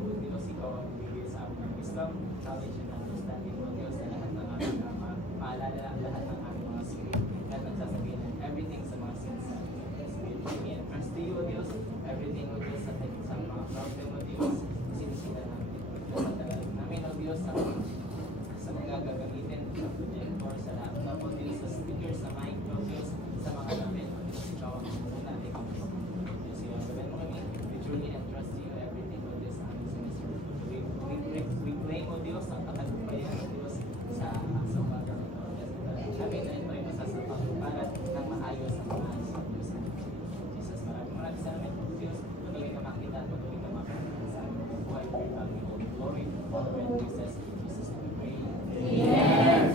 O Diyos, ikaw ang bibigay sa amin ng wisdom, knowledge, and understanding, O Diyos, na lahat ng aming maalala ang lahat ng aming mga spirit, lahat ng sasabihin ng everything sa mga sins na spirit. We entrust to you, O Diyos, everything, O Diyos, sa mga problem, O Diyos, sinisila namin. Pagkatagal namin, O Diyos, sa mga gagamitin, sa projector, sa laptop, O Diyos, sa speaker, sa mic, O Diyos, sa mga namin, O Diyos, ikaw ang muna, ikaw ang muna. Diyos, ikaw ang gawin mo kami. We truly entrust to you everything, O Diyos, aming siniserve. We claim, O Diyos, ang katagumpayan, O Diyos, sa umaga ng O Diyos. Amin na ito ay masasapang para ng maayos ang mga ayos, O Diyos. Jesus, maraming salamat, O Diyos. Patuloy ka makita, patuloy ka makita sa aming buhay. We love you, all glory, honor, and Jesus. In Jesus' name we pray. Amen.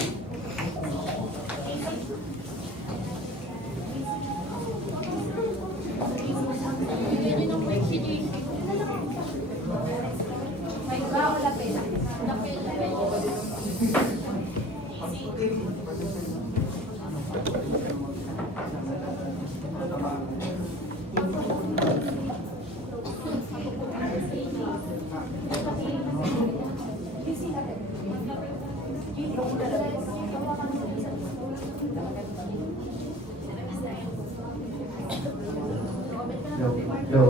Go.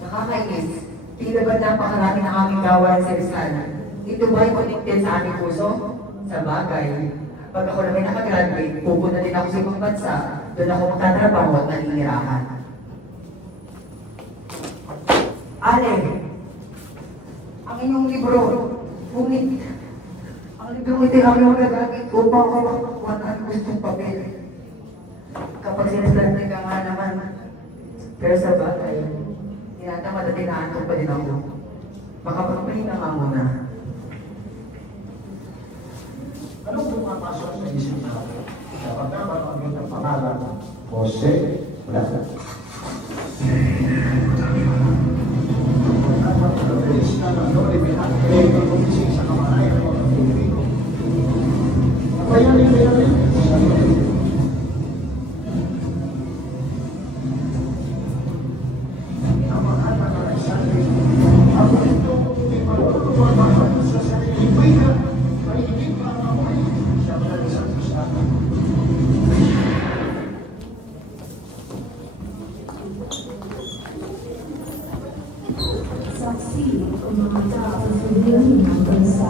Nakakainis. Tila ba napakarami ng aming gawain sa Rizal? Ito ba ay connected sa aming puso? Sa bagay. Pag ako naman nakagraduate, pupunta din ako sa ibang bansa. Doon ako magtatrabaho at naninirahan. Ale, ang inyong libro, ngunit, ang librong ito ang magagamit upang ako makakuha ng gustong papel. Kapag sinasabi ka nga naman, pero sa bagay, tinatamad at tinaantok pa din ako. Makapagpahinga nga muna. Anong pumapasok sa isip natin? Kapag nabanggit ang pangalan, Jose, wala na. Kapag nabilis na ng Lord, ibinagay ang kumising sa kamanayan ng Pilipino. Kapayanin kayo rin sa Lord. Saksi ang mga tao sa suliranin ng bansa.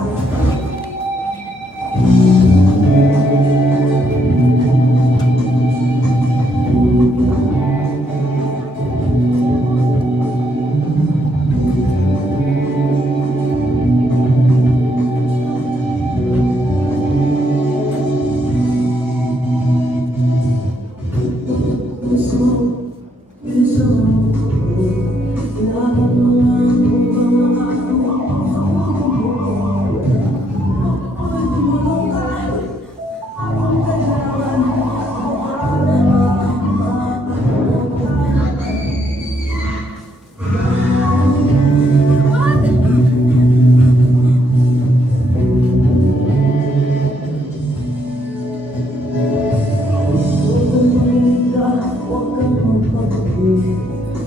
Huwag kang magpapagod.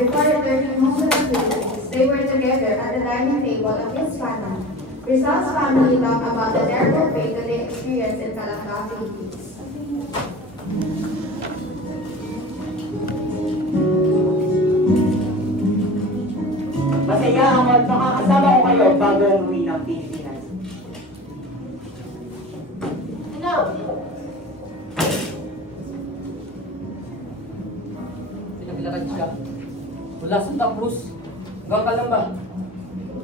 before returning home to the Philippines, they were together at the dining table of his family. Rizal's family talked about the terrible fate that they experienced in Calanga, Philippines. Masaya ako at makakasama ko kayo bago umuwi ng Pilipinas. Ano? Pinaglakad siya. Mula sa Taprus hanggang Calamba.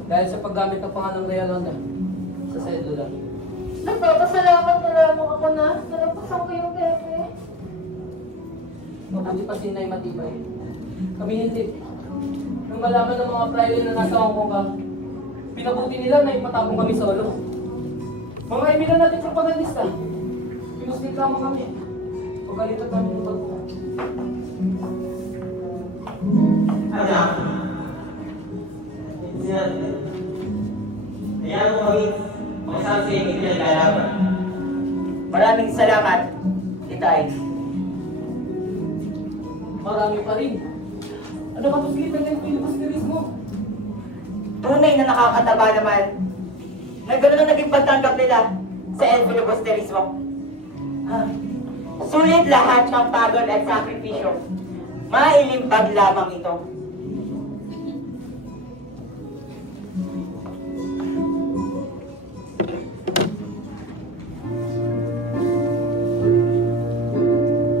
Dahil sa paggamit ng pangalang Real Honda sa sedula. Nagpapasalamat na lamang ako na nalapasan ko yung Pepe. Mabuti pa si Nay Matibay. Kami hindi. Nung malaman ng mga praile na nasa Hong Kong ka, pinabuti nila na ipatapong kami solo. Mga kaibigan natin propagandista. Pinuslit lamang kami. Pagalitan kami ng pag... Anak, hayaan mo kami makasama sa iyong pinagkalaban. Maraming salamat, Itay. Marami pa rin. Ano ka posible ng filibusterismo? Tunay na nakakataba naman na gano'n ang naging pagtanggap nila sa El Filibusterismo. Sulit lahat ng pagod at sakripisyo. Mailimpag lamang ito.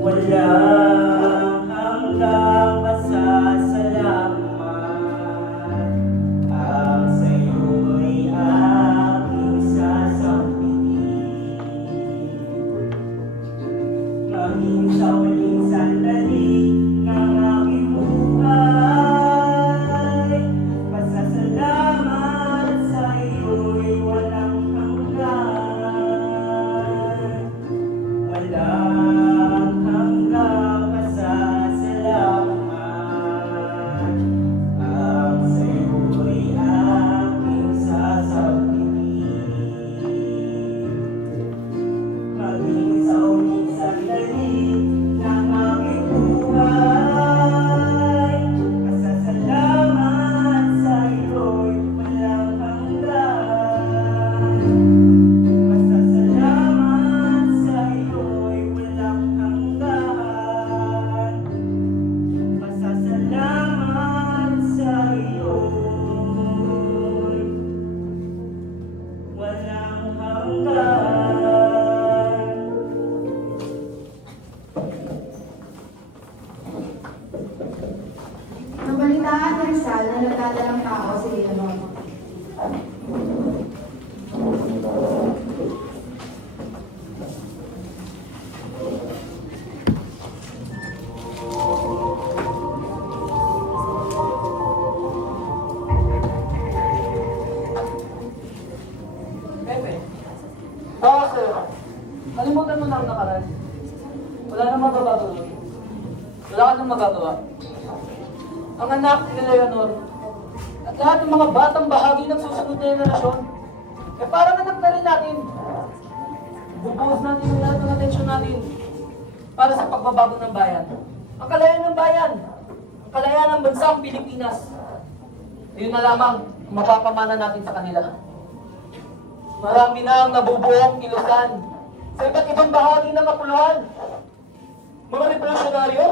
Walang hanggang pasasalamat ang sa'yo'y aking sasabihin. Maging sa uling sandali ng aking buhay, pasasalamat sa'yo'y walang hanggan. Walang hanggang pasasalamat ang sa'yo'y aking sasabihin. Maging sa uling sandali ng aking buhay, pasasalamat sa'yo'y walang hanggan. Pasasalamat sa'yo'y walang hanggan. Pasasalamat sa'yo'y walang hanggan. Nabalitaan ni Rizal na nagdadalang tao si Leonor. Pepe. Oo, sir. Kalimutan mo na ang nakaraan. Wala nang magbabago doon. Wala ka nang magagawa. Ang anak ni Leonor at lahat ng mga batang bahagi ng susunod na henerasyon, parang anak na rin natin. Bubuhos natin ang lahat ng atensyon natin para sa pagbabago ng bayan. Ang kalayaan ng bayan, ang kalayaan ng bansang Pilipinas. Yun na lamang ang mapapamana natin sa kanila. Marami na ang nabubuong kilusan sa iba't ibang bahagi ng kapuluan. Mga revolusyonaryo,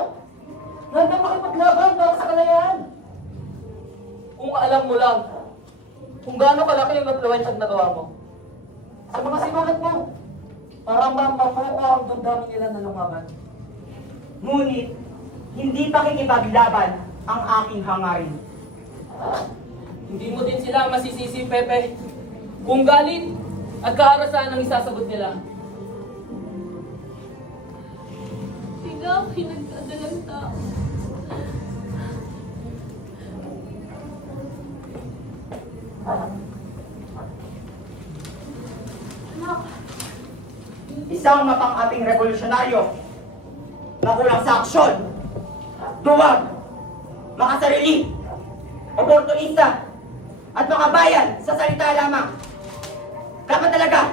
nandang makipaglaban para sa kalayaan. Kung alam mo lang kung gaano kalaki ang influensyang nagawa mo sa mga sinulat mo, para mapuko ang damdamin nila na lumaban. Ngunit, hindi pakikipaglaban ang aking hangarin. Hindi mo din sila masisisi, Pepe, kung galit at kaarasan ang isasagot nila. Ikaw, pinagdadalang tao. Anak, Isang mapang-ating revolusyonaryo na kulang sa aksyon, duwag, makasarili, oportunista, at mga bayan sa salita lamang. Dapat talaga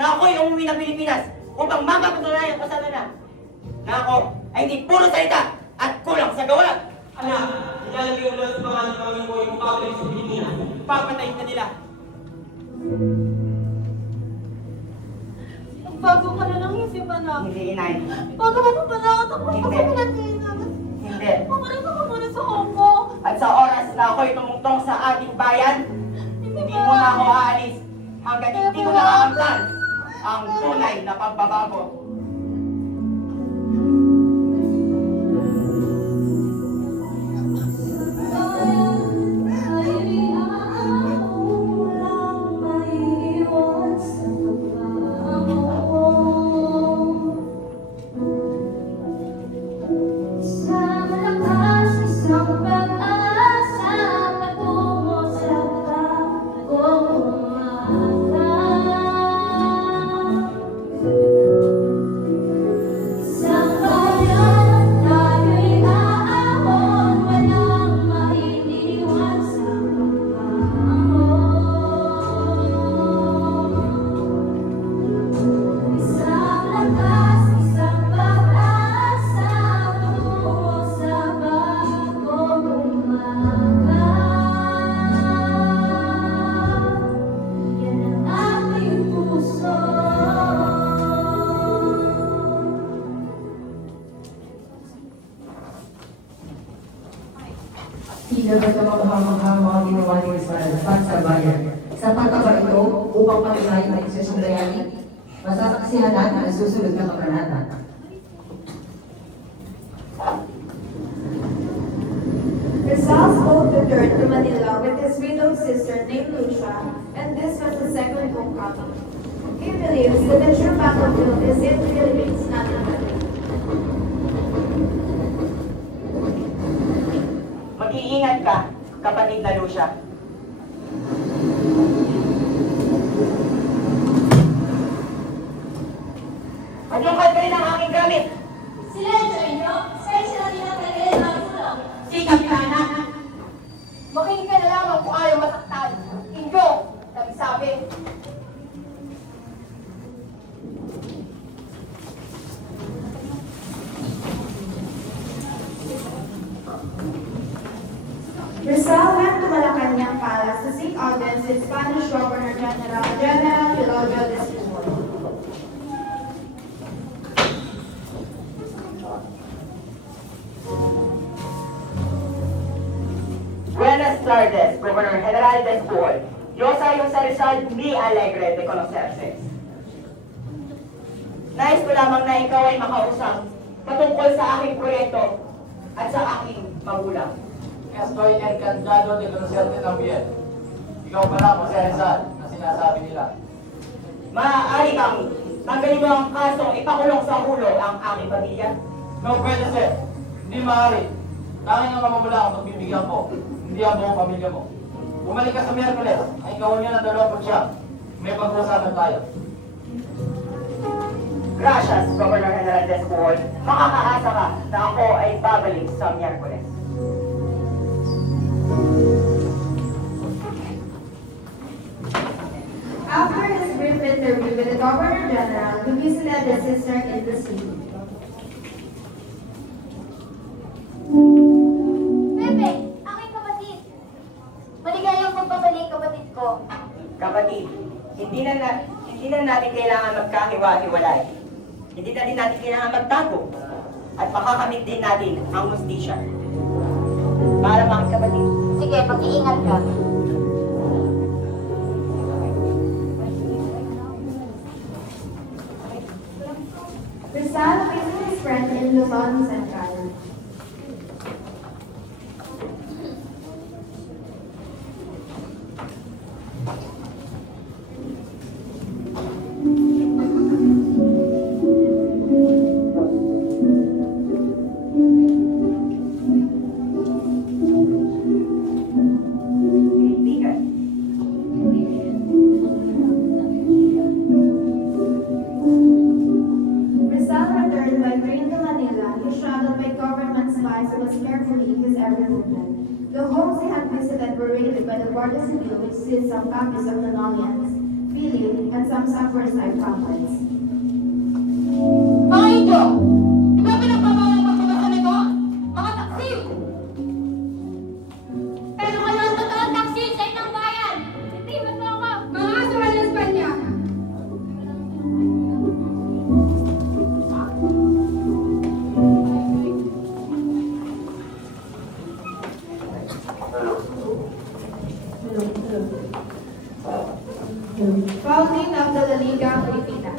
na ako'y umuwi ng Pilipinas upang mapapatunayan ko sana na ako ay hindi puro salita at kulang sa gawa. Anak, ilalagay mo lang sa pangalan ng mga yung mukha sa Pilipinas. Papatayin ka nila. Bago ka na lang isipan na. Hindi, inay. Bago mo pa pala ako tapos Hindi. kasi pinatingin. Hindi. Pumarang ka muna sa Hong Kong. At sa oras na ako'y tumungtong sa ating bayan, hindi mo na ako aalis hanggat hindi ko nakakamtan ang tunay na pagbabago. Tila ba kamangha-mangha mga ginawa ni Rizal para sa bayan? Sapat ba ito upang patunayan ang isyong layani? Masasaksihan natin ang susunod na kabanata. Rizal's boat returned to Manila with his widowed sister named Lucia, and this was the second homecoming. He believes that the true battlefield is in the Philippines, not in Manila. Mag-iingat ka, kapatid na Lucia. Maglukat ka rin ang aking gamit. Silensyo inyo! Silensyo na din ang kailangan namin ulam. Sikap ka, anak. Makinig ka na lamang kung ayaw masaktan. Ingo, nagsabi. Rizal went to Malacanang Palace to seek audience with Spanish Governor General Filogio de Sibol. Buenas tardes, Governor General Despol. Yo soy Jose Rizal, muy alegre de conocerse. Nais ko lamang na ikaw ay makausap patungkol sa aking proyekto at sa aking magulang. Estoy encantado de conocerte también. Ikaw pala, Jose Rizal, na sinasabi nila. Maaari kang tanggalin mo ang kasong ipakulong sa ulo ang aking pamilya. No pwede, sir. Hindi maaari. Tanging ang mamamula ang pagbibigyan ko, hindi ang buong pamilya mo. Bumalik ka sa Miyerkules, ay gawin niya ng 20. May pag-uusapan tayo. Gracias, Governor General Despol. Makakaasa ka na ako ay babalik sa Miyerkules. After his brief interview with the Governor General, he visited his sister in the city. Pepe! Aking kapatid! Maligayang pagbabalik, kapatid ko. Kapatid, hindi na natin kailangan magkahiwa-hiwalay. Hindi na din natin kailangan magtago. At makakamit din natin ang hustisya. Para mga kapatid. Sige, mag-iingat ka. Rizal visited his friend in Luzon Central. Kaibigan. Rizal returned by train to Manila. He shadowed by government spies who was carefully his every movement. The homes he had visited were raided by the Guardia Civil, which seized some copies of the Nolians, Philip, and some samurai pamphlets. Mga Indio! Di ba pinagpapawang magpapasa nito? Mga taksil! Founding of the La Liga Filipina.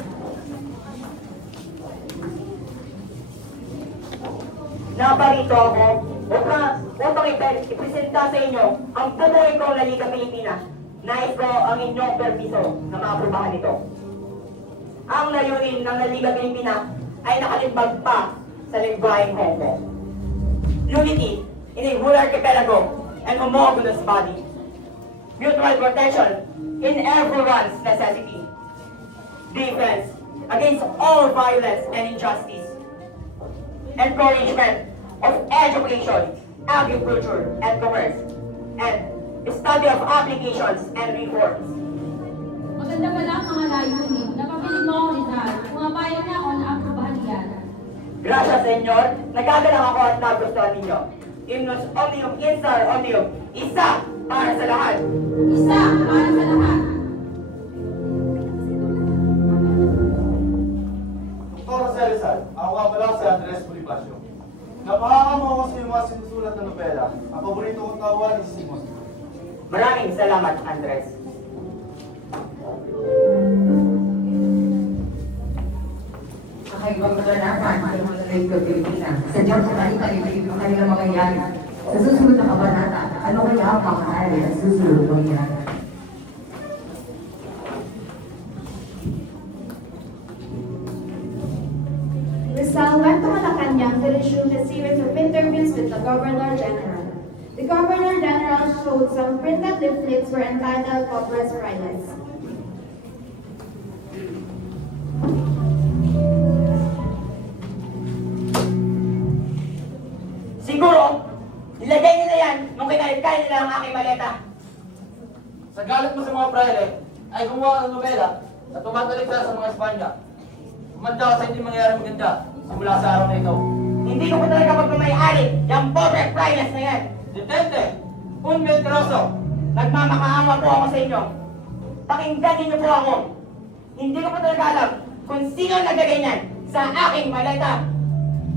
Naparito ako upang ipresenta sa inyo ang tuloy kong La Liga Pilipina. Nais ko ang inyong permiso na maaprubahan ito. Ang layunin ng La Liga Pilipina ay nakalimbag pa sa lingwaheng Hong Kong. Unity in a whole archipelago and homogeneous body. Mutual protection in everyone's necessity. Defense against all violence and injustice. Encouragement of education, agriculture, and commerce. And study of applications and reforms. Maganda pala ang mga layunin. Napabiling mo ako Rizal. Pumapayag na ako na aprobahan yan. Gracias, Senyor. Nagkagalang ako at nagustuhan ninyo. Hymnus Omnium Instar Omnium. Isa para sa lahat. Isa para sa lahat. Dr. Cerizal, ako nga pala si Andres Bonifacio. Napakakama ako sa mga sinusulat na nobela. Ang paborito kong tawa ni Simon. Maraming salamat, Andres. Kakaibang kaganapan ng mga Liga Pilipina. Sadyang kakaiba ang kanilang mga yan. Sa susunod na kabanata, ano kaya ang pangaari at susunod ng yan? Rizal went to Malacanang to resume a series of interviews with the Governor General. The Governor General showed some printed leaflets were entitled Corpus Primus. Siguro, nilagay nila yan nung kinalit-kalit nila ang aking maleta. Sa galit mo sa mga praile, ay gumawa ng nobela at tumatalik ka sa mga Espanya. Umanda ka sa hindi mangyayari maganda simula sa araw na ito. Hindi ko pa talaga magmamayari yung pobre primus na yan. Detente! Un mentiroso! Nagmamakaawa po ako sa inyo. Pakinggan ninyo po ako. Hindi ko pa talaga alam kung sino naglagay niyan sa aking maleta.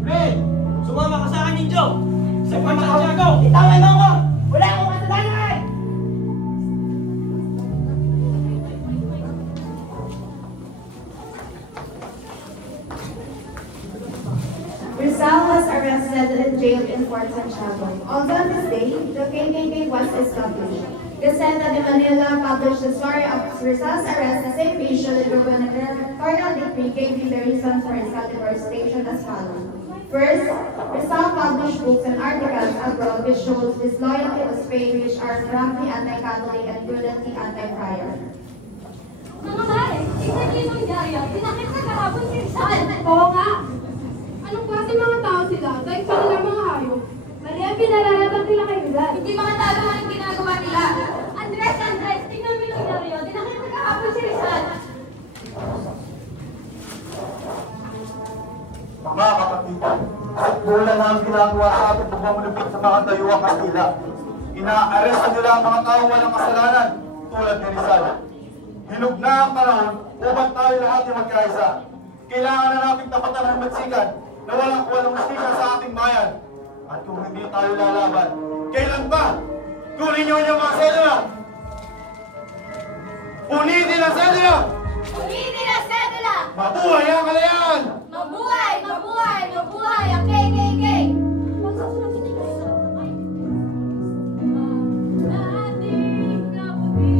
Ray! Sumama ka sa akin, Ninjo! Sa Santiago! Itawan mo ako! Wala akong kasalanan! Rizal was arrested and jailed in Fort Santiago. Also on this day, the KKK was established. Gazeta de Manila published the story of Rizal's arrest. The same issue, the gubernatorial decree gave him the reasons for his deforestation as follows. First, Rizal published books and articles abroad which shows disloyalty to Spain, which are frankly anti-Catholic and prudently anti-friar. Mga mare, tignan niyo yung diaryo. Tinakit na kahapon si Rizal. Oo nga. Anong klase mga tao sila? Dahil sila lang mga hayop. Mali ang pinararatang nila kay Rizal. Hindi mga tao ang ginagawa nila. Andres, tignan mo yung diaryo. Tinakit na kahapon si Rizal. Mga kapatid, at wala na ang ginagawa sa atin pag mamalupit sa mga dayuang Kastila. Inaaresto nila ang mga taong walang kasalanan, tulad ni Rizal. Hinog na ang panahon upang tayo lahat ay magkaisa. Kailangan na natin tapatan ang bansikan na walang mustika sa ating bayan. At kung hindi tayo lalaban, kailan ba? Kunin niyo yung mga sedula! Punitin ang sedula! Punitin ang sedula! Mabuhay ang kalayaan! Mabuhay! Mabuhay! Mabuhay ang KKK! Magsasunod si Rizal. Dating kaputi,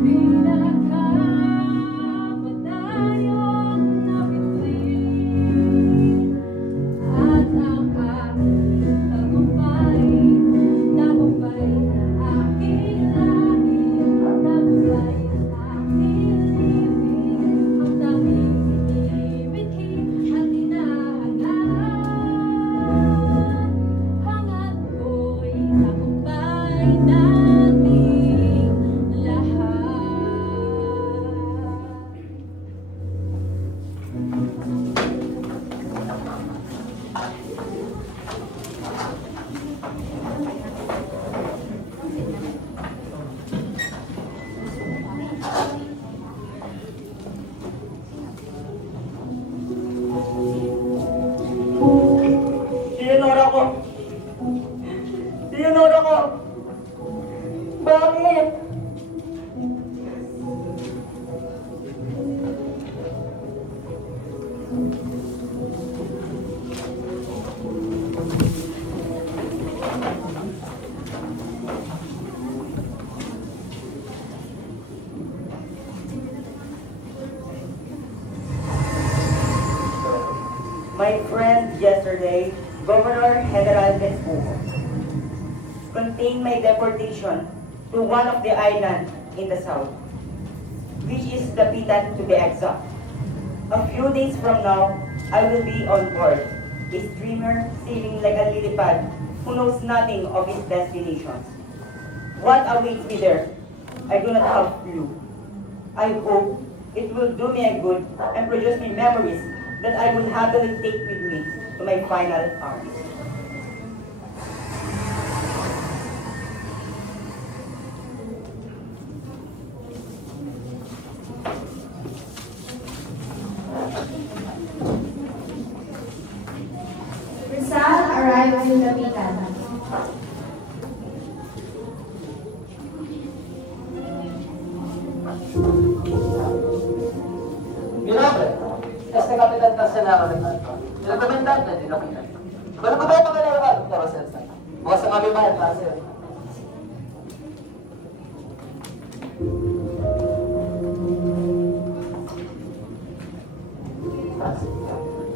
pinakamadayong napitin, at ang tagumpay, tagumpay na aking langit, tagumpay na aking libing, ang daming inibigin at my friend yesterday, Governor General Vespucio, contained my deportation to one of the islands in the south, which is Dapitan to be exact. A few days from now, I will be on board, a streamer sailing like a lily pad who knows nothing of its destinations. What awaits me there, I do not have clue. I hope it will do me a good and produce me memories that I will happily take with me to my final arms. Rizal arrives in Dapitan. Mi nombre es el Capitán Carcelero de Tanto, el comandante de Dapitan. Pero kung may pangalawa, Dr. Celsa, bukas ang aming mga klase.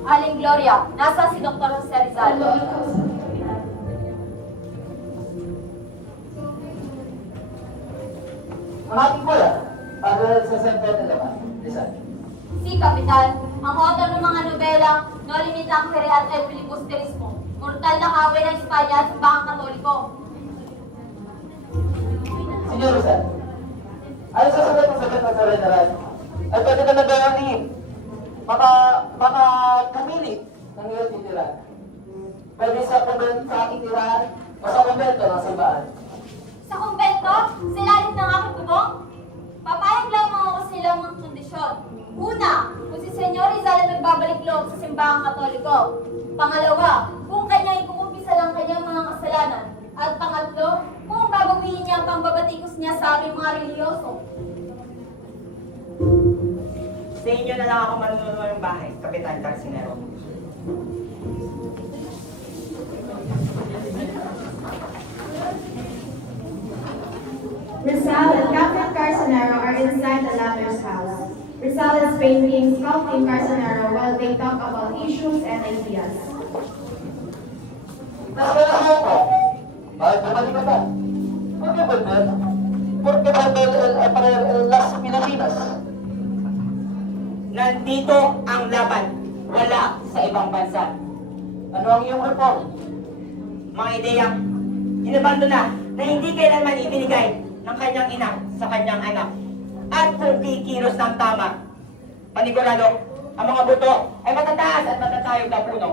Aling Gloria, nasa si Dr. Jose Rizal? Ang ating kuya, para sa Sento de Levan, Rizal. Si Kapitan, ang author ng mga nobelang No Limitang Fere at El Filibusterismo, mortal na kaaway ng Espanya at Simbahang Katoliko. Senyor Rizal, ayon sa sagot ng sagot ng General, ay pwede na nagawin baka pumili ng iyong titirahan. Pwede sa aking tirahan o sa kumbento ng simbahan. Sa kumbento, sa ilalim ng aking bubong, papayag lamang ako sa ilang mga kondisyon. Una, kung si Senyor Rizal ay nagbabalik loob sa Simbahang Katoliko. Pangalawa, kung kanyang ikukumpisa lang kanyang mga kasalanan. At pangatlo, kung babawiin niya ang pambabatikos niya sa aming mga reliyoso. Sa inyo na lang ako manunod ng bahay, Kapitan Carcinero. Rizal and Captain Carcinero are inside the latter's house. Rizal is painting, sculpting Carcinero while they talk about issues and ideas. Nasaan ako? Bakit bumalik ka ba? Porque volver? Porque volver para las Pilipinas? Nandito ang laban, wala sa ibang bansa. Ano ang iyong report? Mga ideyang inabando na hindi kailanman ibinigay ng kanyang ina sa kanyang anak. At kung kikilos ng tama, panigurado, ang mga buto ay matataas at matatayog na puno.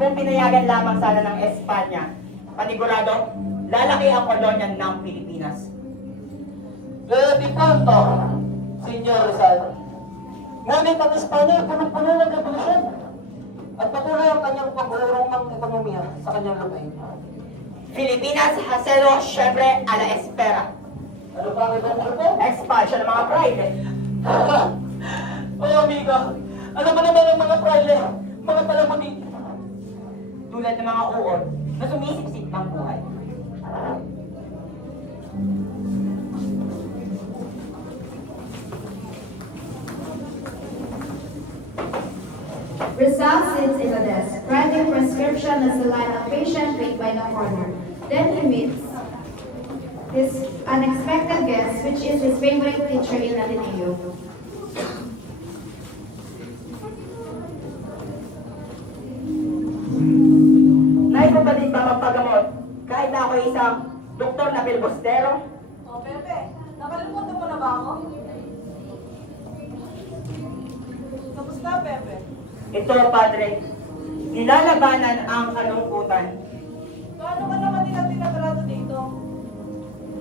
Kung pinayagan lamang sana ng Espanya, panigurado, lalaki ang kolonya ng Pilipinas. Di punto, Senyor Rizal. Ngunit ang Espanya ay punong-puno ng revolusyon at patuloy ang kanyang pag-urong ng ekonomiya sa kanyang lupain. Filipinas haselo syempre a la espera. Ano ba ang ibang grupo? Expansion ng mga private. Oh, amigo, ano ba naman ang mga private? Mga palamuti. Tulad ng mga uod na sumisipsip ng buhay. Rizal sits in a desk, writing prescription as the line of patient wait by the corner. Then he meets his unexpected guest, which is his favorite teacher in Ateneo. Nais mo ba din ba magpagamot? Kahit na ako isang doktor na filibustero? O, Pepe, nakalimutan mo na ba ako? Kamusta, Pepe? Ito, Padre, nilalabanan ang kalungkutan. Paano ka naman tinatrato dito?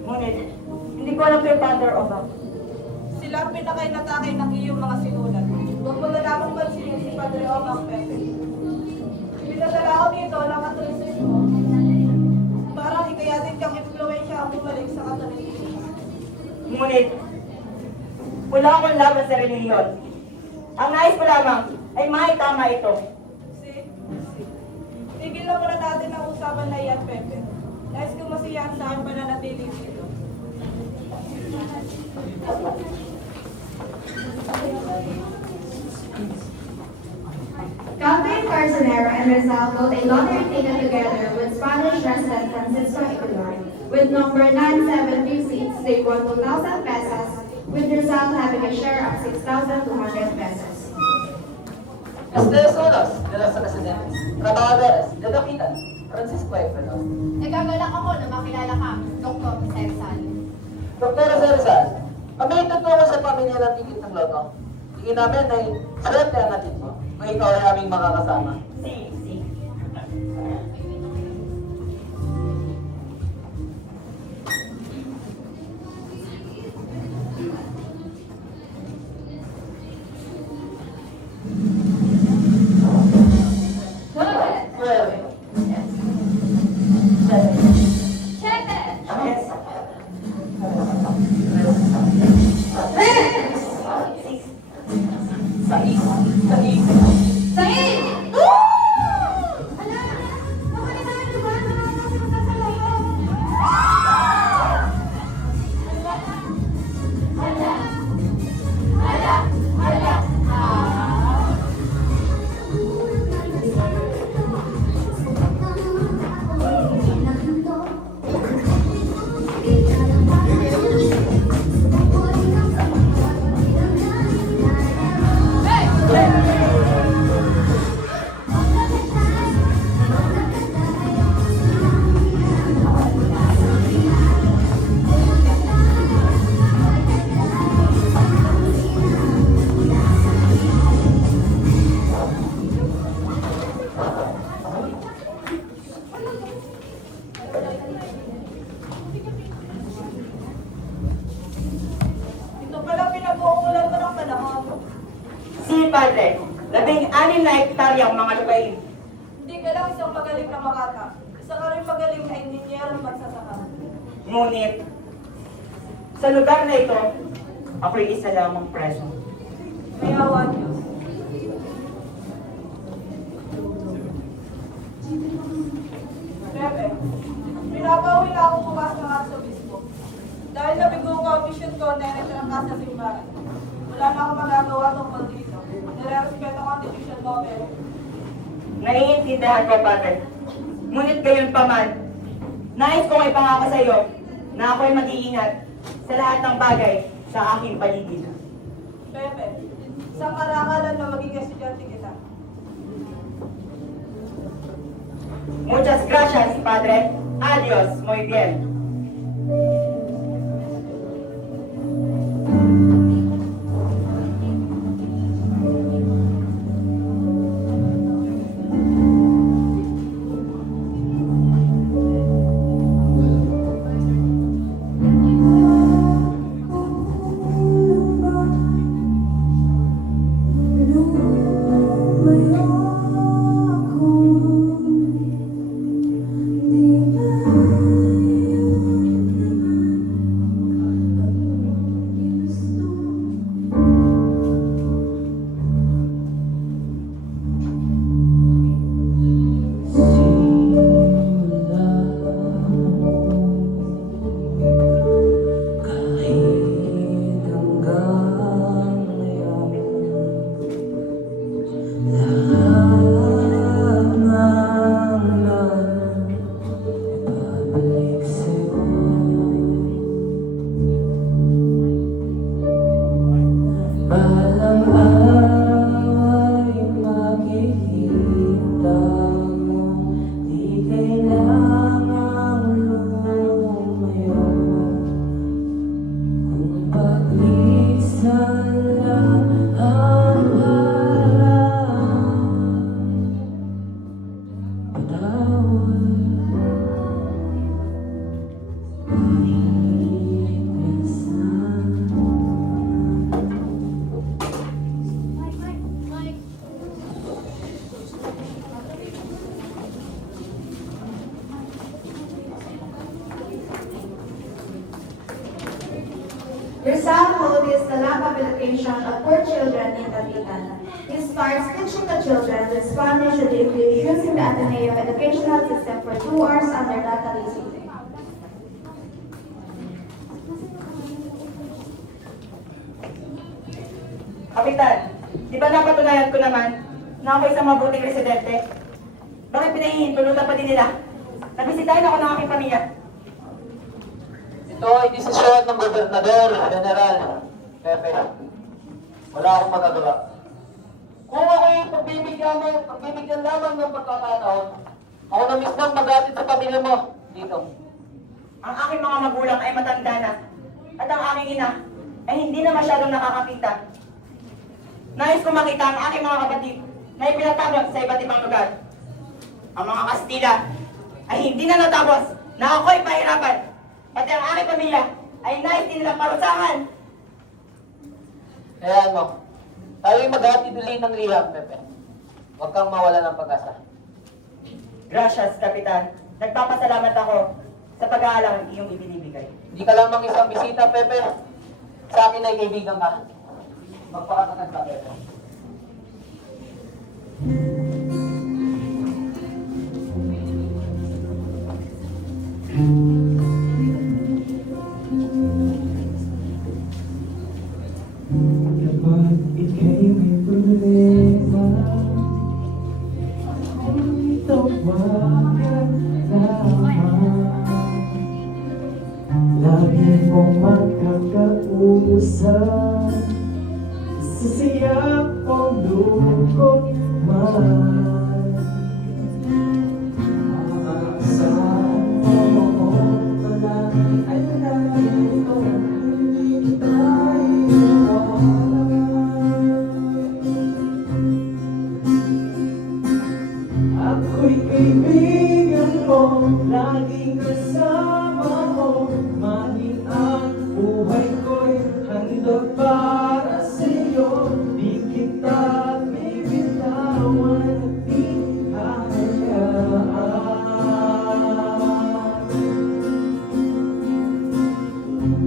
Ngunit, hindi ko alam kay Father o ba? Sila ang pinakainatake ng iyong mga sinulat. Huwag mo na lamang pansinin si Padre Omang, Pepe. Pinadala ako dito ng katolisismo. Parang hikayatin kang impluensya ang bumalik sa katolisismo. Ngunit, wala akong laban sa reliyon. Ang nais ko lamang ay maitama ito. Tigil na muna natin ang usapan na iyan, Pepe. Nais ko masiyahan sa aking pananatili dito. Captain Carcinero and Rizal wrote a lottery ticket together with Spanish resident Francisco Aguilar, with number 9736, they won 2,000 pesos, with Rizal having a share of 6,200 pesos. Solos, de los residentes. Trabajadores, de Dapitan, Francisco Efredo. Nagagalak ako na makilala ka, Dr. Jose Rizal. Dr. Rizal, kami tutulong sa pamilya ng tikit ng loto. Tingin namin ay swerte ang natin mo kung ikaw ay aming makakasama. Si. Padre, 16 na hektaryang mga lupain. Hindi ka lang isang magaling na makata. Isa ka rin magaling na inhinyero ng magsasaka. Ngunit, sa lugar na ito, ako'y isa lamang preso. May awa Diyos. Bebe, pinapawi na ako bukas ng arsobispo. Dahil nabigo ko ang mission ko na iretang ka sa simbahan. Wala na akong magagawa tungkol dito. Nire-respeto ko ang decision mo, Bebe. Naiintindihan ko, Padre. Ngunit gayon pa man, nais kong ipangako sa iyo na ako'y mag-iingat sa lahat ng bagay sa aking paligid. Bebe, sa karangalan na maging estudyante kita. Muchas gracias, Padre. Adios, muy bien. Rizal is the lab application of poor children in Dapitan. He starts teaching the children with Spanish and English using the Ateneo educational system for 2 hours under data listening. Kapitan, di ba napatunayan ko naman na ako isang mabuting residente? at pinahihintulutan pa din nila. Nabisitahin ako ng aking pamilya. Ito ay desisyon ng gobernador, general, Pepe. Wala akong magagawa. Kung ako'y pagbibigyan lamang ng pagkakataon, ako na mismong mag-atid sa pamilya mo dito. Ang aking mga magulang ay matanda na. At ang aking ina ay hindi na masyadong nakakakita. Nais ko makita ang aking mga kapatid na ipinatabag sa iba't ibang lugar. Ang mga Kastila ay hindi na natapos na ako'y pahirapan. Pati ang aking pamilya ay nais din nilang parusahan. Hayaan mo. Tayo'y mag-atid uli ng liham, Pepe. Huwag kang mawala ng pag-asa. Gracias, Kapitan. Nagpapasalamat ako sa pag-aalang iyong ibinibigay. Hindi ka lamang isang bisita, Pepe. Sa akin ay kaibigan ka. Magpakatakan ka, Pepe. Kapag ika'y may problema, ako'y tawagan lamang. Lagi mong makakausap sa siyak o lungkot man. Saan mo pala ay narito, hindi tayo ako'y kaibigan mo, laging kasama mo. Manin ang buhay ko'y handog para sa'yo. Di kita bibitawan at di hahayaan.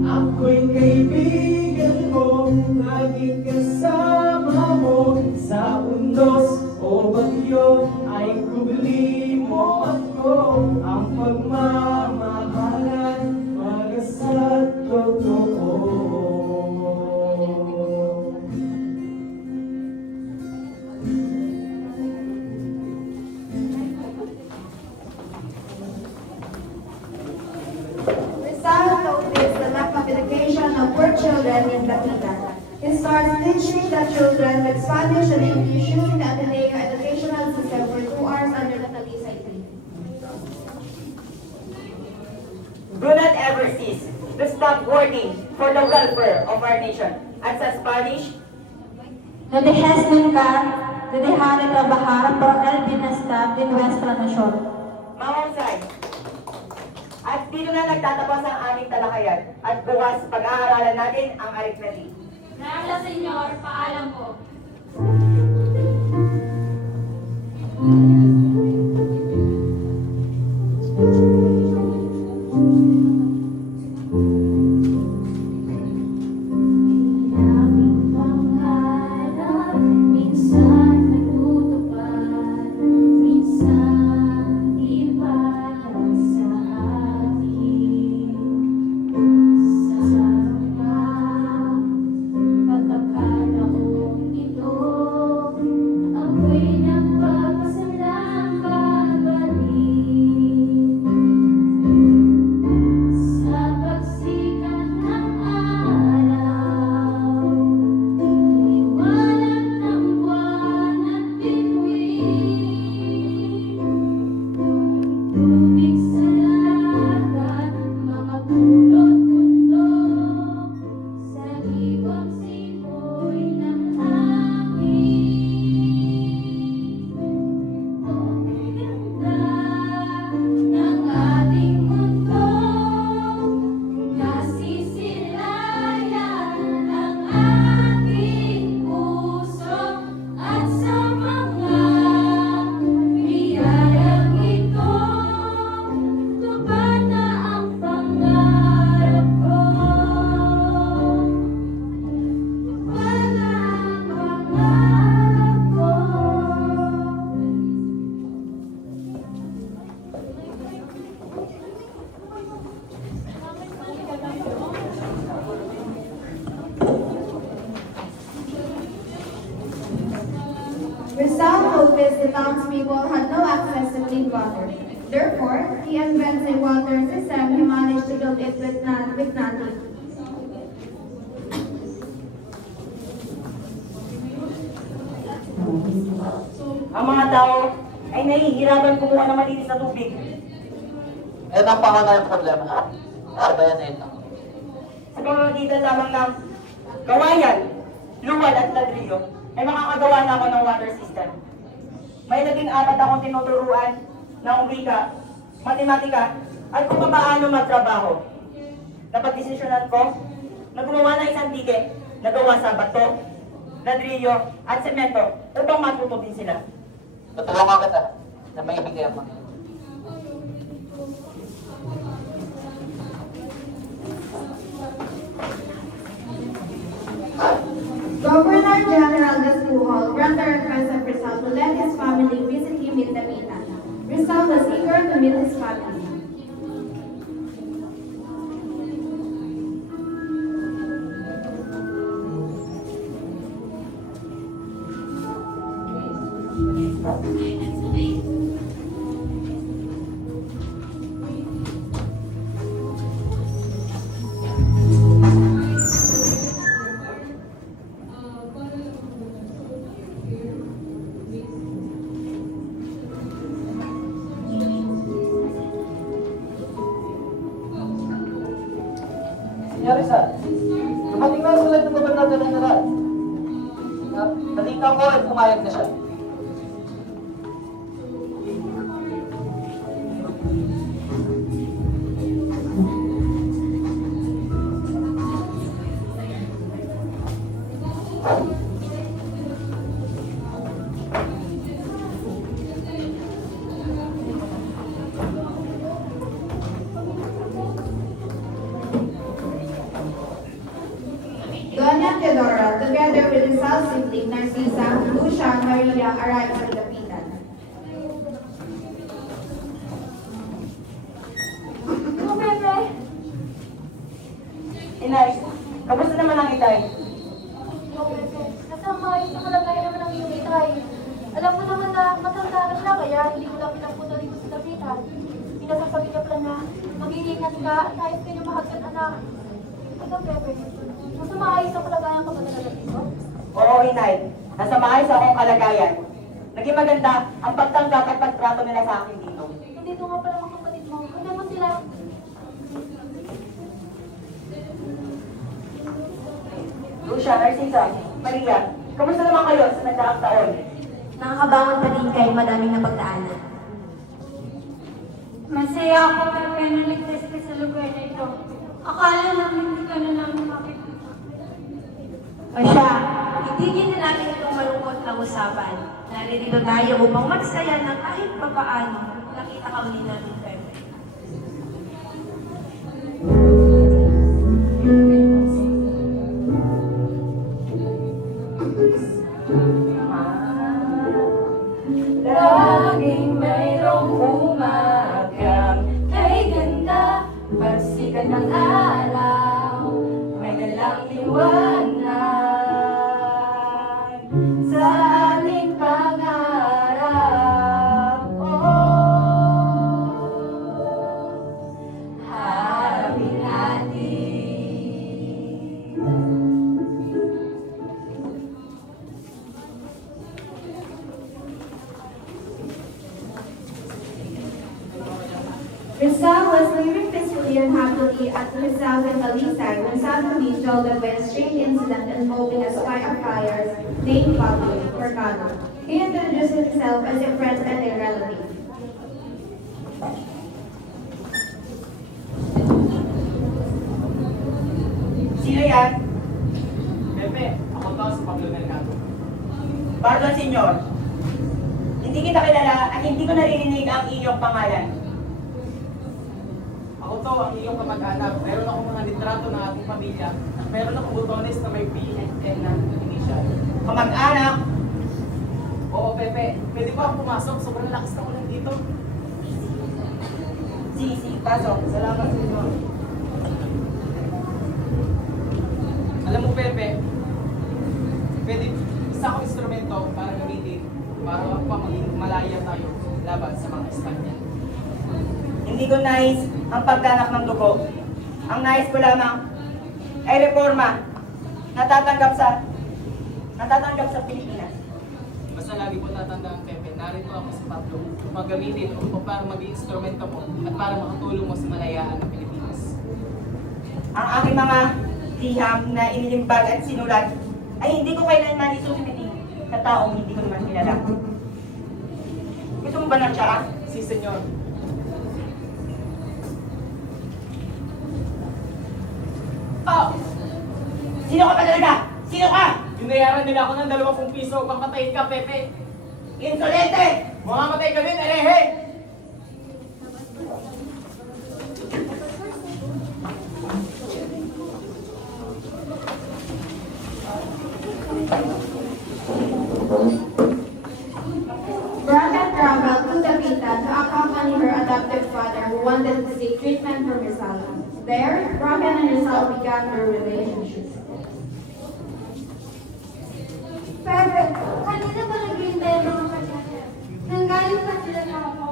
Ako'y kaibigan mo, laging kasama mo. Sa undos o bagyo ay kubli mo ako. Ang pagmamahalan para sa totoo. Rizal noticed the lack of education of poor children in Latina. He starts teaching the children with Spanish and English using the Ateneo educational system for 2 hours under the Talisay tree. Do not ever cease to stop working for the welfare of our nation. At sa Spanish, No dejes nunca de dejar de trabajar por el bienestar de nuestra nación. mahusay. At dito na nagtatapos ang aming talakayan. At bukas pag-aaralan natin ang arithmetic. Gracias, Senyor. Paalam po. Aming pangarap, minsan natutupad, minsan di para sa akin. Sa mga pagkakataong ito, ako'y nagpapasalamat balik. Sa pagsikat ng araw, liwanag ng buwan at bituin, tubig sa dagat, mga pulot mundo, sa ibang simoy ng hangin. Ang ganda ng ating mundo, nasisilayan ang aking puso. At sa mga biyayang ito, tupad na ang pangarap ko. Tupad na ang pangarap ko. Rizal noticed the townspeople had no access to clean water. Therefore, he invents a water system. He managed to build it with nothing. Ang mga tao ay nahihirapan kumuha ng malinis na tubig. Yan ang pangunahing problema sa bayan na ito. Sa pamamagitan lamang ng kawayan, luwal at ladrillo, ay makakagawa na ako ng water system. May naging 4 akong tinuturuan ng wika, matematika, at kung paano magtrabaho. Napagdesisyonan ko na gumawa ng isang dige na gawa sa bato, ladrillo, at semento upang matuto din sila. Tutulungan kita na maibigay mo. Governor General Despuhol granted a request of Rizal to let his family visit him in Dapitan. Rizal was eager to meet his family. Senyor Rizal, dumating na ang sulat ng Gobernador General. Balita ko ay pumayag na siya. Doña Teodora, together with Rizal's sibling Narcisa, Lucia, and Maria, arrived at Dapitan. Ano, Pepe? Inay, kamusta naman ang itay? Oh, Pepe. Nasa maayos na kalagayan naman ang iyong itay. Alam mo naman na matanda na siya, kaya hindi ko lang pinapunta dito sa Dapitan. Pinasasabi niya pala na mag-iingat ka at ayos kayo mahagkat anak. Ito, Pepe. Nasa maayos na kalagayan ka ba talaga dito? Oo, inay. Nasa maayos akong kalagayan. Naging maganda ang pagtanggap at pagtrato nila sa akin dito. Nandito nga pala mga kapatid mo. Ano mo sila? Lucia, Narcisa, Maria, kamusta naman kayo sa nagdaang taon? Nakakabangon pa din kayo madaming napagdaanan. Masaya ako Pepe na ligtas ka sa lugar na ito. Akala namin hindi ka na namin makikita. O siya, itigil na natin itong malungkot na usapan. Naririto tayo upang magsaya na kahit papaano nakita ka uli namin Pepe. Laging mayroong umagang kay ganda, pagsikat ng araw, may dalang liwanag sa ating pangarap. Harapin natin. Rizal was living peacefully and happily at his house in Talisay when suddenly jolted by a strange incident involving a spy of fires named Pablo Mercado. He introduced himself as a friend and a relative. Sino yan? Pepe, ako to si Pablo Mercado. Pardon, senyor. Hindi kita kilala at hindi ko naririnig ang iyong pangalan. Ako to ang iyong kamag-anak. Meron akong mga litrato ng ating pamilya. Meron akong butones na may PNN na initial. Kamag-anak, Oo, Pepe. Pwede ba akong pumasok? Sobrang lakas na ulan dito. si, pasok. Salamat sa inyo. Alam mo, Pepe, pwede isa akong instrumento para gamitin para pa maging malaya tayo. laban sa mga Espanyol. Hindi ko nais ang pagdanak ng dugo. Ang nais ko lamang ay reforma natatanggap sa Pilipinas. Basta lagi po tatandaan, Pepe, narito ako sa Pablo upang gamitin upang para maging instrumento mo at para makatulong mo sa malayaan ng Pilipinas. Ang aking mga liham na inilimbag at sinulat ay hindi ko kailanman isusumitin sa taong hindi ko naman kilala. Gusto mo ba ng tsaka? Si Senyor, Oh! Sino ka pa talaga? Sino ka? binayaran nila ako ng 20 piso upang patayin ka, Pepe. Insolente! Mamamatay ka din, erehe! Brackett traveled to Davita to accompany her adoptive father who wanted to seek treatment for Rizal. There, Brackett and Rizal began their relationship. Pepe, kanina ba naghihintay ang mga kanya? Nanggaling pa sila sa ako.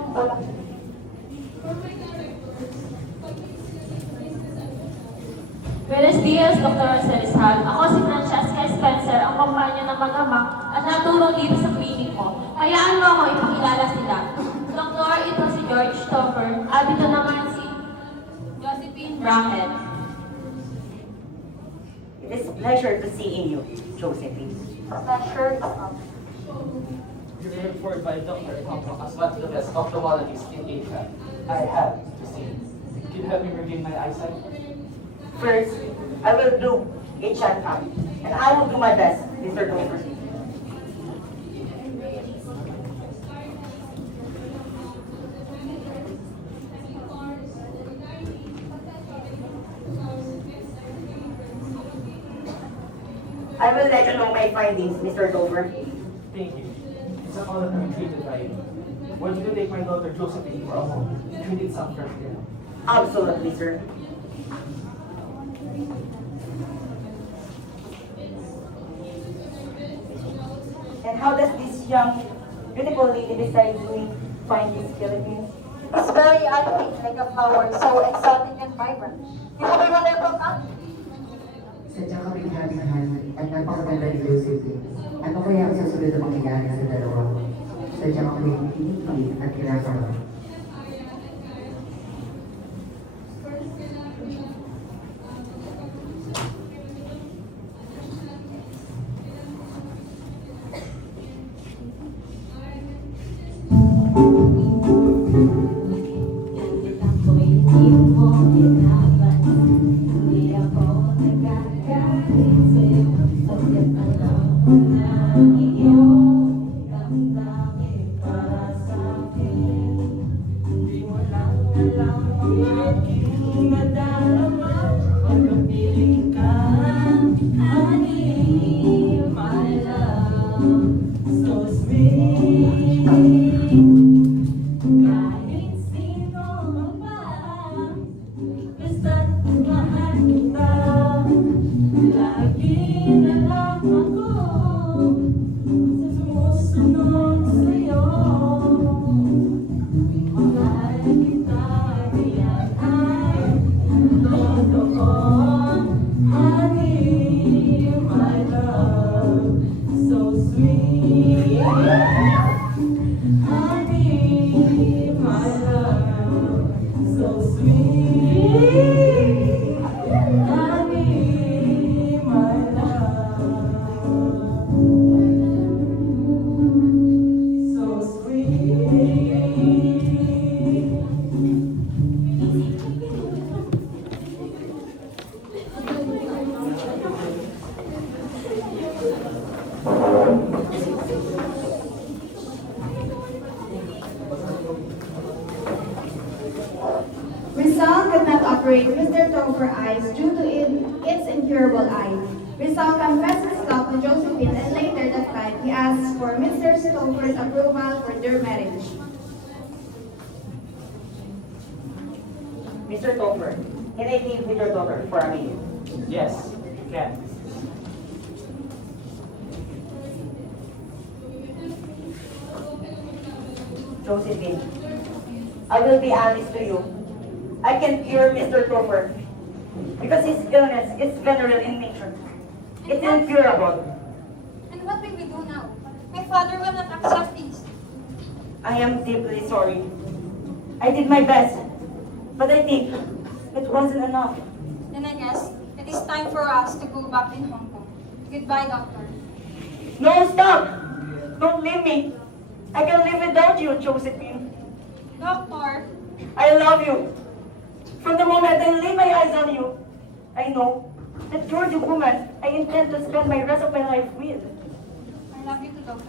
Buenos dias, Dr. Rizal. Ako si Francesca Spencer, ang kumpanya ng mag-ama at natulong dito sa clinic mo. Hayaan mo ako ipakilala sila. Doktor, ito si George Topper at ito naman si Josephine Brackett. It is a pleasure to see you, Josephine. You're referred by Dr. Ecompo as one of the best ophthalmologists in Asia. I have to see. Can you help me regain my eyesight? First, I will do a chat up, and I will do my best, Mr. Dover. I will let you know my findings, Mr. Dover. Thank you. It's an honor to be treated by you. Would you take my daughter Josephine for a moment? We need some fresh air. Absolutely, sir. And how does this young, beautiful lady beside me find these Philippines? It's very active, like a flower, so exotic and vibrant. You have a wonderful country. Sadya kaming hating-hati at napakaganda ni Josephine. Ano kaya ang susunod na mangyayari sa dalawa? Sadya kaming kinikilig at kinakaroon. Rizal could not operate Mr. Topher eyes due to its incurable eye. Rizal confessed his love to Josephine and later that night he asked for Mr. Topher's approval for their marriage. Mr. Topher, can I live with your daughter for a minute? Yes, you can. Josephine, I will be honest to you. I can cure Mr. Topher because his illness is venereal in nature. It's incurable. And what will we do now? My father will not accept this. I am deeply sorry. I did my best, but I think it wasn't enough. Then I guess it is time for us to go back in Hong Kong. Goodbye, doctor. No, stop! Don't leave me. I can live without you, Josephine. Doctor, I love you. From the moment I lay my eyes on you, I know that you're the woman I intend to spend my rest of my life with. I love you too, Doctor.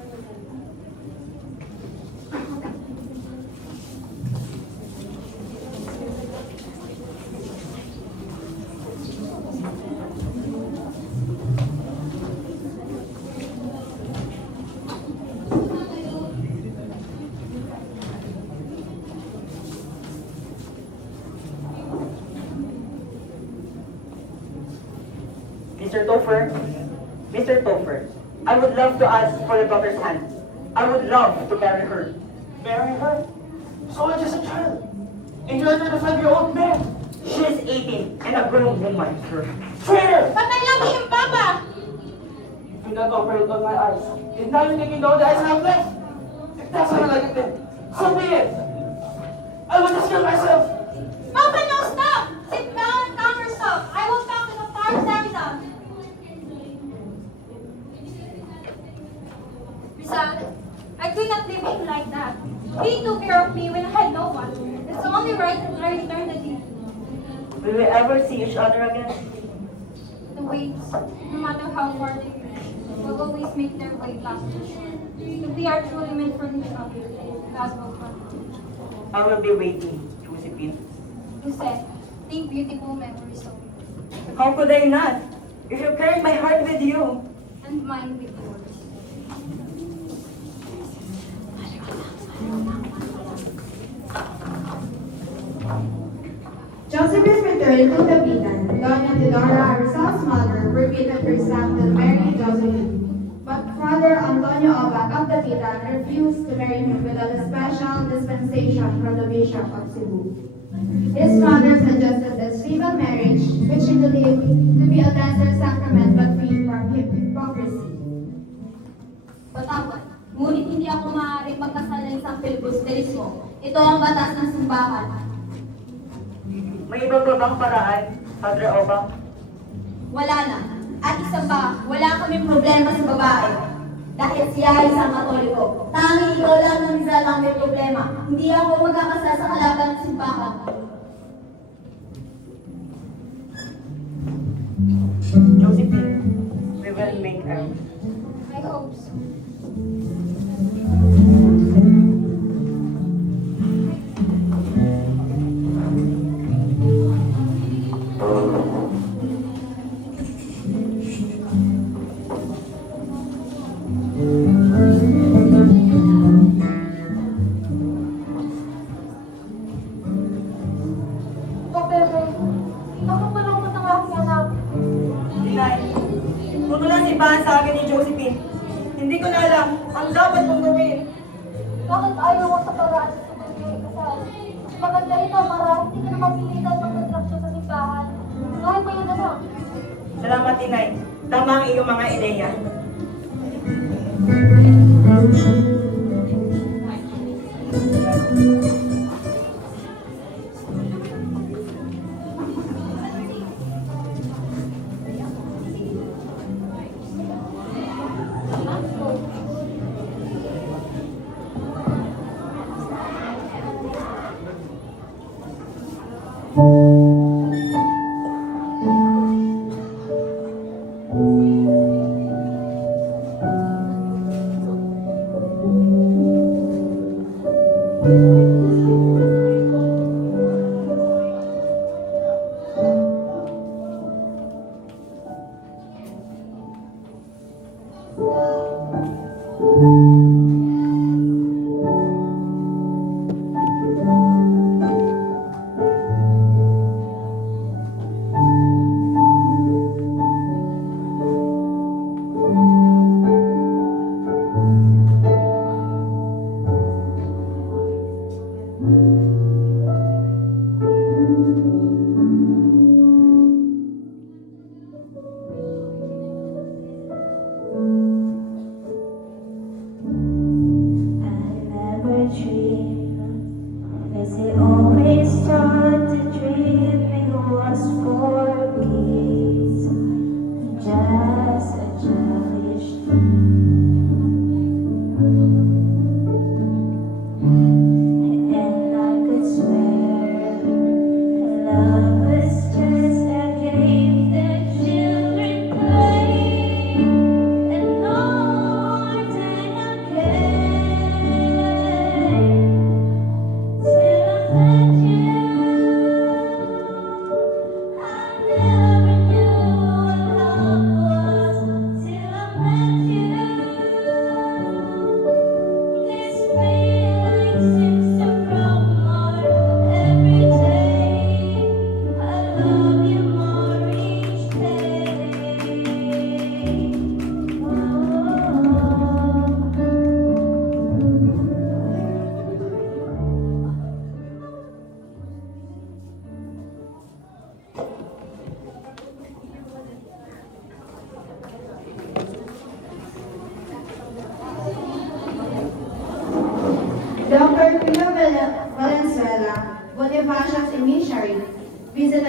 Mr. Topher, I would love to ask for your daughter's hand. I would love to marry her. Marry her? So I'm just a child. And you're a 35-year-old man. She is 18 and a grown woman, sir. Traitor! But I love him, Papa! Do not operate on my eyes. If now you're thinking all the eyes I have left, if that's how you like it then, so be it. I will just kill myself. Papa, no, stop! Sit down and calm yourself. I will talk to Dr. Sarizal. Rizal, I could not leave him like that. He took care of me when I had no one. It's only right that I return the deed. Will we ever see each other again? The waves, no matter how far they reach, will always make their way back to shore. If we are truly meant for each other, God will come. I will be waiting, Josephine. You said, think beautiful memories of you, How could I not? If you carried my heart with you. and mine with yours. Josephine returned to Dapitan. Doña Teodora, Rizal's mother, repeated herself to marry Josephine. But Father Antonio Obac of Dapitan refused to marry him without a special dispensation from the Bishop of Cebu. His father suggested a civil marriage, which he believed to be a lesser sacrament but free from hypocrisy. Patawad, ngunit hindi ako maaaring magkasal ng isang filibusterismo. Ito ang batas ng simbahan. May iba pa bang paraan, Padre Obang? Wala na. At isa pa, wala kaming problema sa babae. Dahil siya ay isang Katoliko. Tanging ikaw lang ng Rizal ang may problema. Hindi ako magkakasal sa kalaban ng simbahan. Josephine, we will make a... I hope so. Sa akin ni Josephine, hindi ko na alam ang dapat kong gawin. Bakit ayaw mo sa paraan sa pagkakas ikasal? Maganda ito para hindi ka na mapilitan mag-attraction sa simbahan. Gawin mo yun na. Salamat, Inay. Tama ang iyong mga ideya.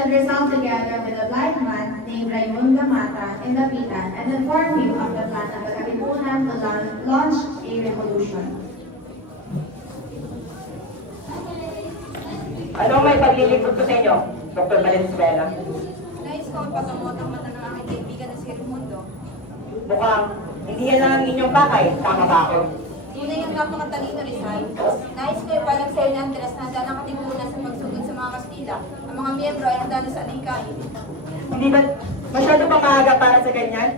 visited Rizal together with a blind man named Raimundo Mata in Dapitan and informed him of the plan of the Katipunan to launch a revolution. Ano may paglilingkod ko sa inyo, Dr. Valenzuela? Nais ko pagkamot ang mata ng aking kaibigan na si Raimundo. Mukhang hindi yan lang ang inyong pakay. Tama ba ako? Tunay ang napakatalino, Rizal. Nais ko ipalag sa iyo ni Andres na handa ng Katipunan sa pagsugod sa mga Kastila. Ang mga miyembro ay handa na sa ating kain. Hindi ba masyado pa maaga para sa ganyan?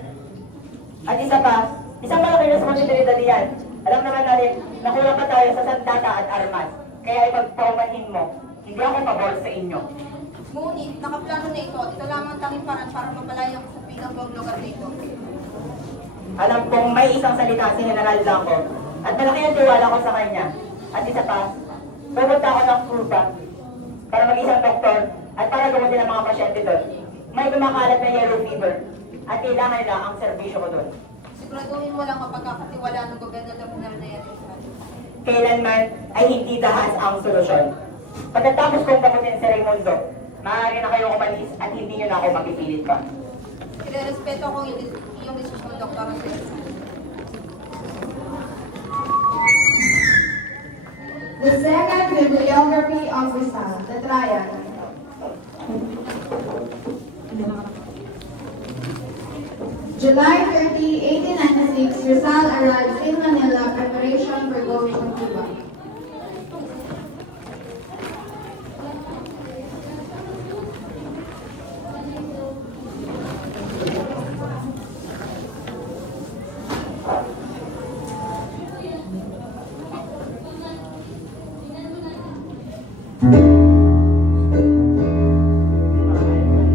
At isa pa, isang malaki responsibilidad yan. Alam naman natin, nakulang pa tayo sa sandata at armas. Kaya ipagpaumanhin mo, hindi ako pabor sa inyo. Ngunit, nakaplano na ito. Ito lamang ang tanging parang para mapalayo ko sa pinagawang lugar na ito. Alam kong may isang salita si General Blanco at malaki ang tiwala ko sa kanya. At isa pa, pumunta ako ng Cuba para mag-isang doktor at para gumutin ang mga pasyente doon. May kumakalat na yellow fever at kailangan nila ang serbisyo ko doon. Siguraduhin mo lang ang pagkakatiwala ng gobernador na yan. Kailanman ay hindi dahas ang solusyon. Pagkatapos kong gamutin si Raimundo, maaari na kayo umalis at hindi nyo na ako mapipilit pa. Irerespeto ko iyong desisyon, Dr. The second bibliography of Rizal, the Triad. July 30, 1896, Rizal arrives in Manila, preparation for going to Cuba.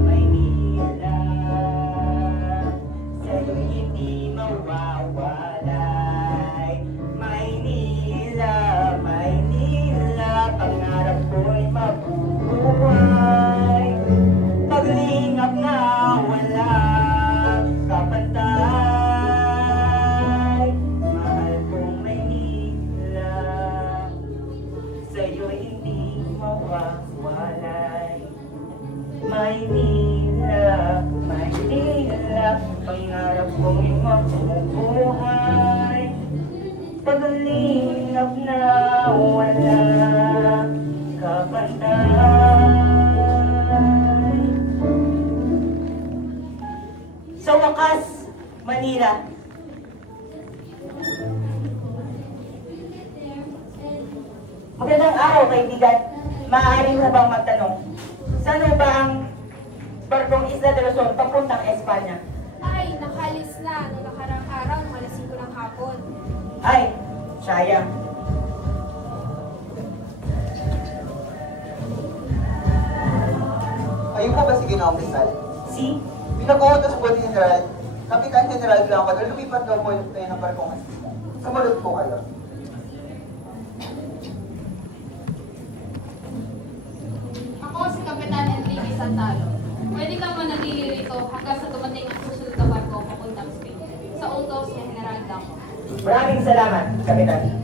Maynila, sa'yo hindi mawawalay. Maynila, Maynila, pangarap ko'y mabuhay. Paglingap na wala kapantay. Mahal kong Maynila, sa'yo hindi mawawalay. Maynila, Maynila, pangarap kong mabubuhay. Paglingap na wala kapantay. Sa wakas, Manila. Magandang araw, kaibigan. Maaari mo bang magtanong? Saan ba ang barkong Isla de Luzon papuntang Espanya? Ay, nakalis na noong nakarang araw ng alas 5 ng hapon. Ay, sayang. Ayun po ba si Ginoong Rizal? Si? Pinag-uutos po ni General, Kapitan General Blanco na lumipat daw po tayo ng barkong Kastila. Sumunod po kayo. Ako si Kapitan Enrique Santalo. Pwede kang manatili rito hanggang sa dumating ang susunod na barko papuntang Spain. Sa utos ni General Blanco. Maraming salamat, Kapitan.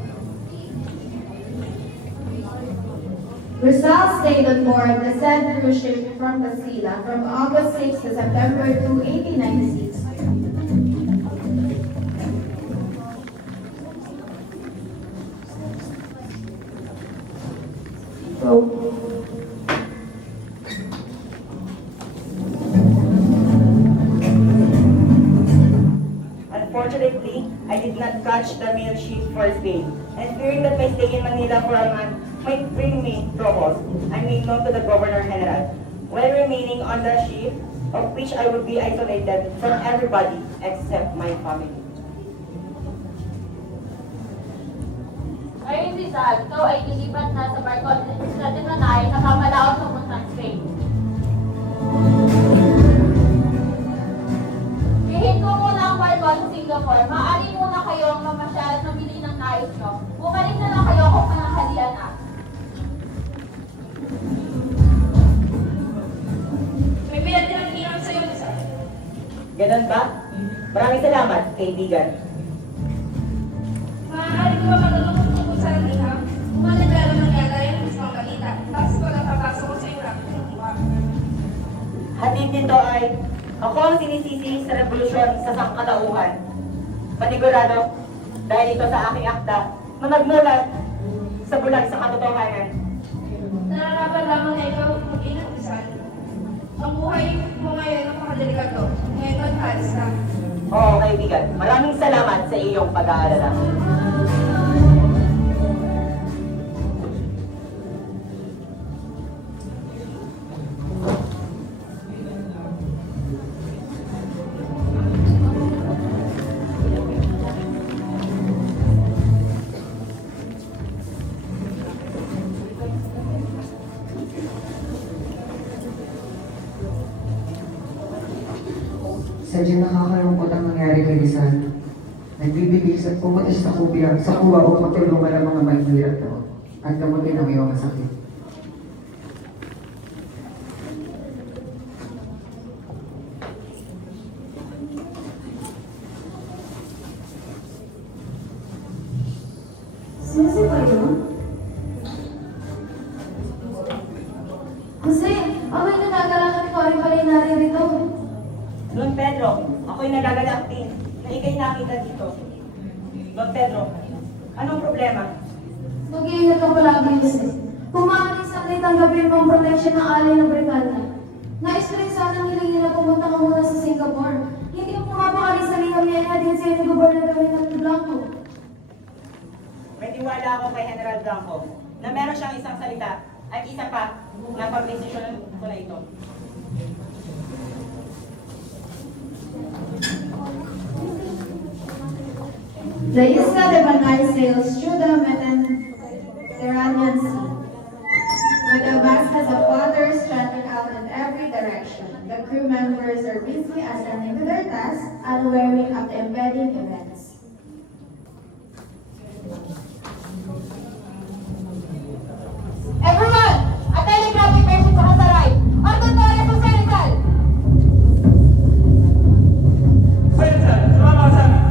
Rizal stayed on board the said cruise ship from Castilla from August 6 to September 2, 1896. Unfortunately, I did not catch the mail ship for Spain, and fearing that my stay in Manila for a month might bring me troubles, I made known to the Governor General. While remaining on the ship, of which I would be isolated from everybody except my family. Ayun, Rizal, ikaw ay lilipat na sa barko sa Timanay na kamalaot papuntang Spain. Bihin ko muna ang barko sa Singapore. Maaari muna kayong mamasyal at mamili ng nais nyo. Bumalik na lang kayo kung pananghalian na. May pinagdinagihan sa'yo, Rizal. Ganun ba? Maraming salamat, kaibigan. Maaari ko ba matulungan tungkol sa liham? Kung ano ng gagawin sa mga balita, tapos ko lang papasok ko sa iyo. Ngunit dito ay ako ang sinisisi sa revolusyon sa sangkatauhan. Panigurado, dahil ito sa aking akda na nagmulat sa bulag sa katotohanan. Nararapat lamang na ikaw mag-ingat, Rizal. Ang buhay mo ngayon napakadelikado. Ngayon maghalis ka. Oo, kaibigan. Maraming salamat sa iyong pag-aalala. Sadyang nakakalungkot ang nangyari kay Rizal. Nagbibigay sa pumatis sa kuya sa kuwa upang tulungan ang mga mahihirap daw at gamutin ang iyong masakit. Sino si Payo? Jose, ako'y nagagalakan ko rin pala yung naririto. Don Pedro, ako'y nagagalak din na ikay nakita dito. Don Pedro, anong problema? Mag-iingat ka palagi, Jose. Pumalis ang tanggapin mong protection ng alay ng brigada. Nais ko rin sanang hilingin na pumunta ka muna sa Singapore. Hindi mo pumapakali sa liham niya natin sa'yo ni Gobernador ng Blanco. May tiwala ako kay General Blanco na meron siyang isang salita at isa pa na pag-desisyon ko na ito. The Isla de Panay sails through the Mediterranean Sea, with a vastness of water stretching out in every direction. The crew members are busy attending to their tasks, unaware of the impending events. Everyone! A telegraphic message has arrived. Order to arrest Jose Rizal! Senator, sumama ka sa amin.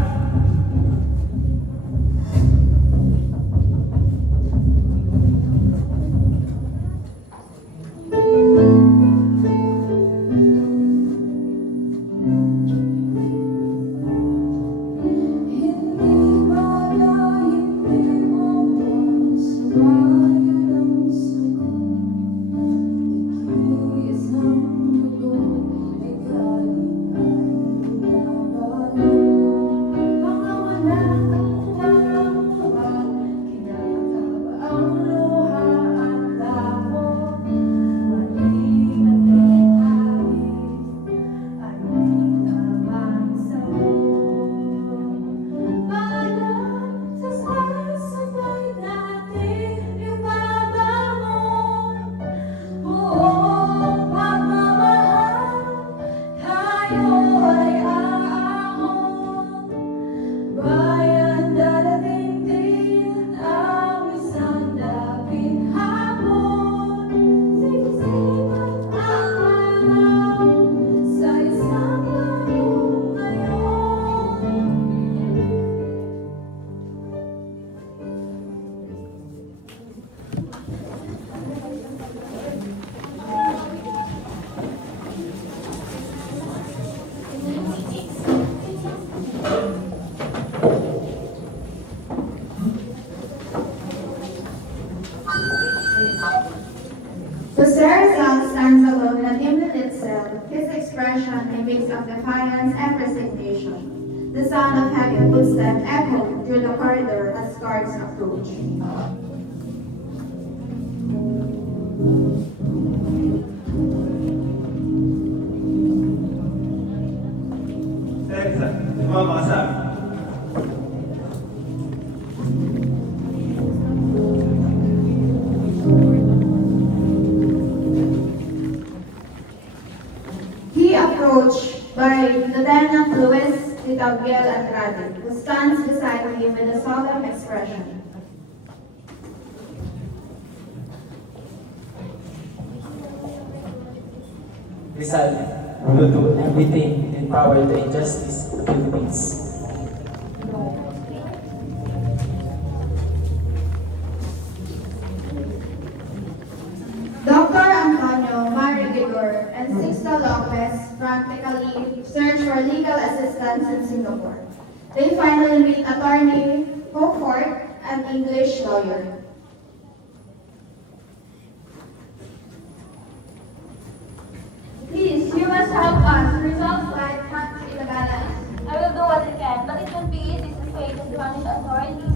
Jose Rizal stands alone in a dimly lit cell, his expression a mix of defiance and resignation. The sound of heavy footsteps echoed through the corridor as guards approach. Senator, sumama ka sa amin. He approached by Lieutenant Luis de Gabriel Andrade, who stands beside him with a solemn expression. Rizal will do everything in power to injustice the Philippines. Dr. Antonio Marigidor and Sixto Lopez frantically search for legal assistance in Singapore. They finally meet attorney Beaufort, an English lawyer. Please, you must help us resolve life tax illegalities. I will do what I can, but it won't be easy to face the Spanish authorities.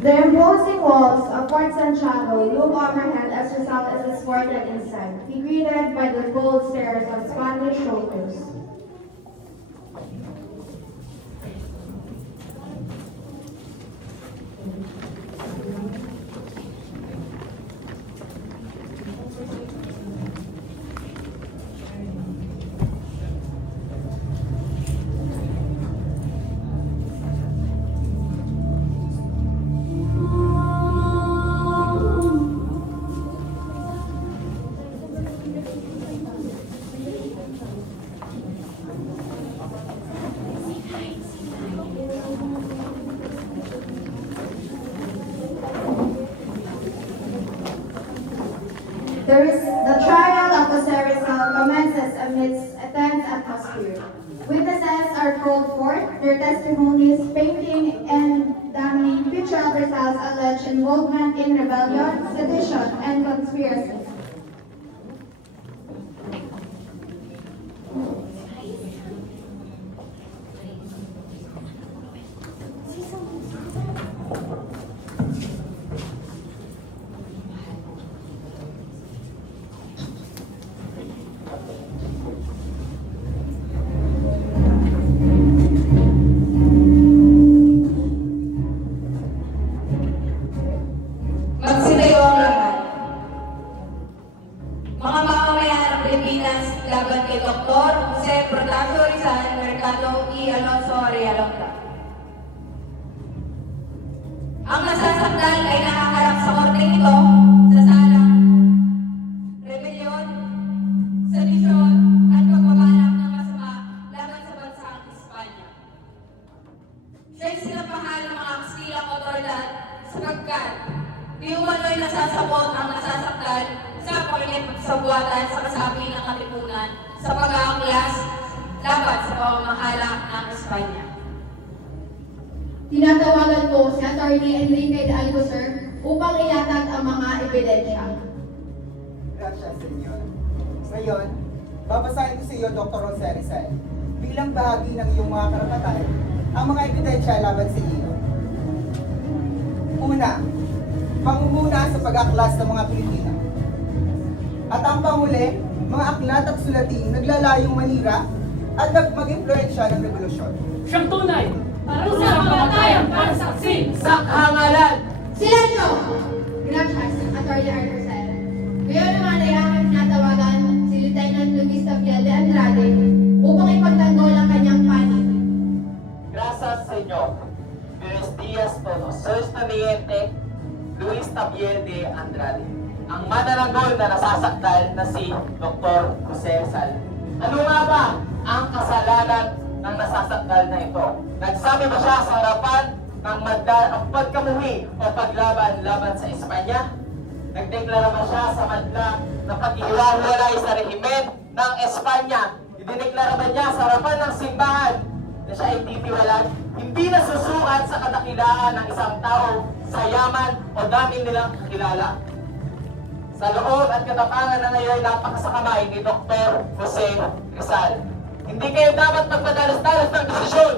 The imposing walls of Fort Santiago loom overhead as Rizal is escorted inside. He greeted by the bold stares of Spanish soldiers. The trial of Jose Rizal commences amidst a tense atmosphere. Witnesses are called forth, their testimonies painting and damning picture of Rizal's alleged involvement in rebellion, sedition, and conspiracy. Magsitayo ang lahat. Mga mamamayan ng Pilipinas laban kay Dr. Jose Protasio Rizal, Mercado E. Alonso Arialonga. Ang nasasakdal ay nakaharap sa korteng ito sa salang rebelyon, sedisyon, at pagbabalak ng masama laban sa bansang Espanya. Siya'y sinapahan ng mga kastilang otoridad sapagkat di umano'y nasasabot ang nasasakdal sa pakikipagsabuatan sa kasabi ng katipunan sa pag-aanglas laban sa pamamahala ng Espanya. Tinatawagan ko si Atty. Enrique de Alcocer upang ilatag ang mga ebidensya. Gracias, Senyor. Ngayon, babasahin ko sa iyo, Dr. Jose Rizal, bilang bahagi ng iyong mga karapatan, ang mga ebidensya laban sa iyo. Una, pangunguna sa pag-aklas ng mga Pilipino. At ang panghuli, mga aklat at sulating naglalayong manira at mag-impluensya ng revolusyon. Siyang tunay! Parusa ang kamatayan para saksi sa hangalan! Silencio! Gracias, Atty. Arcosel. Ngayon naman ay aking tinatawagan si Lieutenant Luis Tapiel de Andrade upang ipagtanggol ang kanyang panig. Gracias, Señor. Buenos días todos. Soy estudiante Luis Tapiel de Andrade. Ang mananangol na nasasakdal na si Dr. Jose Rizal. Ano nga ba ang kasalanan ng nasasakdal na ito? Nagsabi ba siya sa harapan ng pagkamuhi o paglaban-laban sa Espanya? Nagdeklara ba siya sa madla na pag-ihiwalay sa rehimen ng Espanya? Idineklara ba niya sa harapan ng simbahan na siya ay titiwalag? Hindi nasusukat sa kadakilaan ng isang tao sa yaman o dami nilang kakilala. Sa loob at katapangan na ngayon napakasakamay ni Dr. Jose Rizal. Hindi kayo dapat magpadalos-dalos ng desisyon.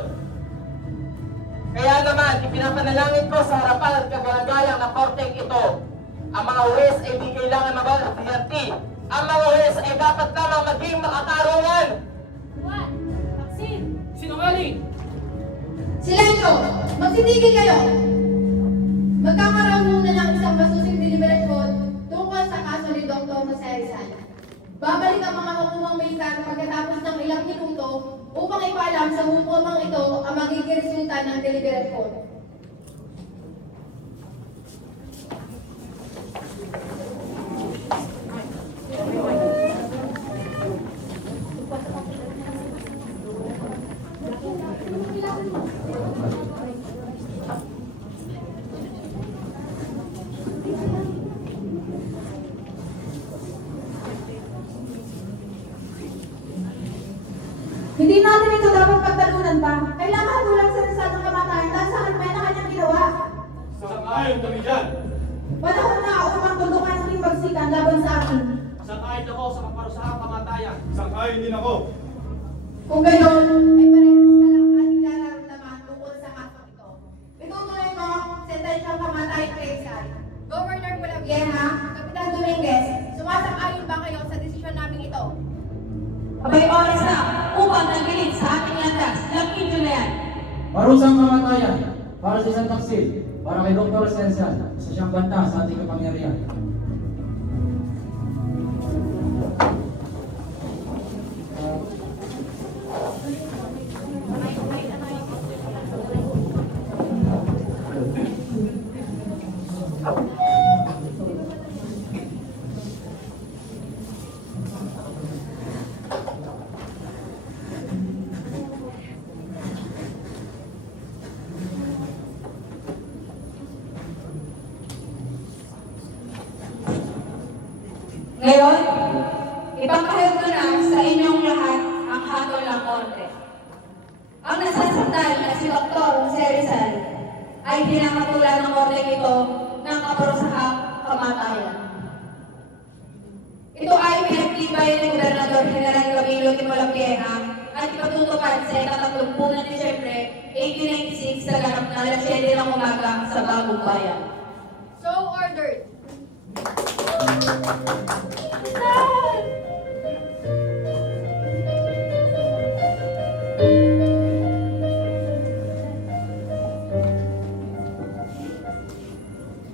Kaya naman, ipinapanalangin ko sa harapan at kagalang-galang ng korteng ito, ang mga huwes ay di kailangan mabalati. Ang mga huwes ay dapat lamang maging makatarungan. Juan, Maxine, Sinungaling! Silencio! Magsitigil kayo! Magkakaroon muna ng isang masusing deliberasyon tungkol sa kaso ni Dr. Jose Rizal. Babalik ang mga hukumang militar pagkatapos ng ilang minuto upang ipaalam sa hukumang ito ang magiging resulta ng deliberasyon. Hindi natin ito dapat pagtalunan pa. Kailangan hatulang sa Rizal ng kamatayan dahil sa kalpay na kanyang ginawa. Sang-ayon kami dyan. Panahon na upang tulungan ang himagsikan laban sa akin. Sang-ayon ako sa kaparusahang kamatayan. Sang-ayon din ako. Kung gayon, ay parehas na lang ating nararamdaman tungkol sa kasong ito. Itutuloy mo, sentensyang kamatayan kay Rizal. Governor Pulavieja, Kapitan Dominguez, sumasang-ayon ba kayo sa desisyon namin ito? Abay oras na upang nagilid sa ating landas. Lakin nyo na yan. Parusang kamatayan para sa isang taksil, para kay Dr. Sensan, sa siyang banta sa ating kapangyarihan. Ngayon, ipapahayag ko na sa inyong lahat ang hatol ng korte. Ang nasasaktan na si Dr. Jose Rizal ay pinakatulan ng korte ito ng kaparusahang kamatayan. Ito ay pinagtibay ng Gobernador General Camilo Timolapieja at ipatutupad sa ika-30 ng Disyembre 1896 sa ganap na alas 7 ng umaga sa Bagong Bayan. So ordered.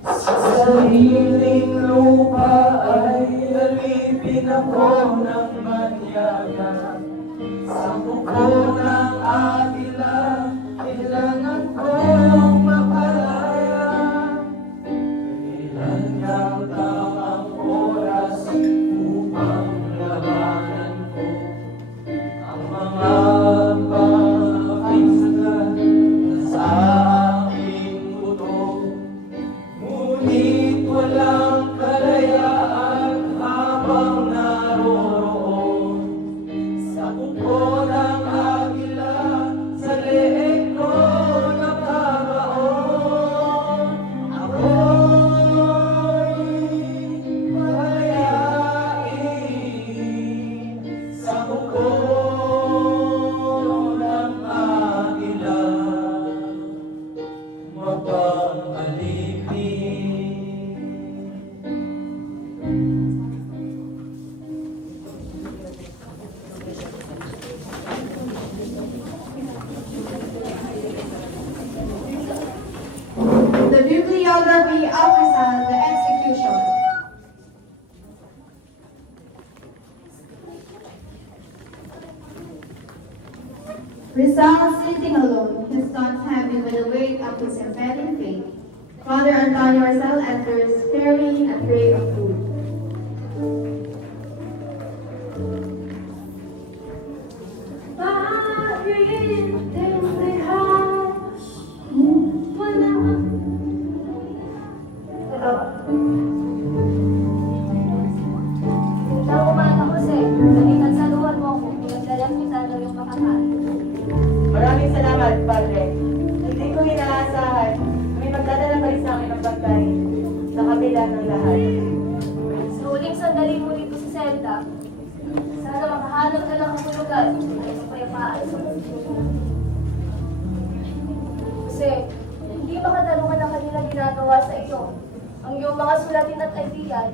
Sa sariling lupa ay alipin ako ng manyaga. Sa buko ng agila, kailangan kong makalaya. Kailan yata ang oras upang labanan ko ang mga pakislan na sa aking buto. Ngunit walang kalayaan habang naroroon sa buko ng agila, sa leeg ko nakakaon. Ako'y mayayain sa buko ng agila, mapag-alipin. The bibliography of Rizal, the execution. Rizal sitting alone, his thoughts heavy with the weight of his impending fate. Father Antonio Rizal enters, carrying a tray of food. Ikaw umana, Jose. Balikan sa luwan mo ako. Pinagdalang kita ng iyong makakain. Maraming salamat, Padre. Hindi ko inaasahan may magdadala pa rin sa akin ng pagkain sa kabila ng lahat. Sa huling sandali mo dito sa Zelda, sana makahanap ka ng katulugan ay kapayapaan sa mundo. Jose, hindi makatarungan ang kanilang ginagawa sa iyo. Ang iyong mga sulatin at kaibigan,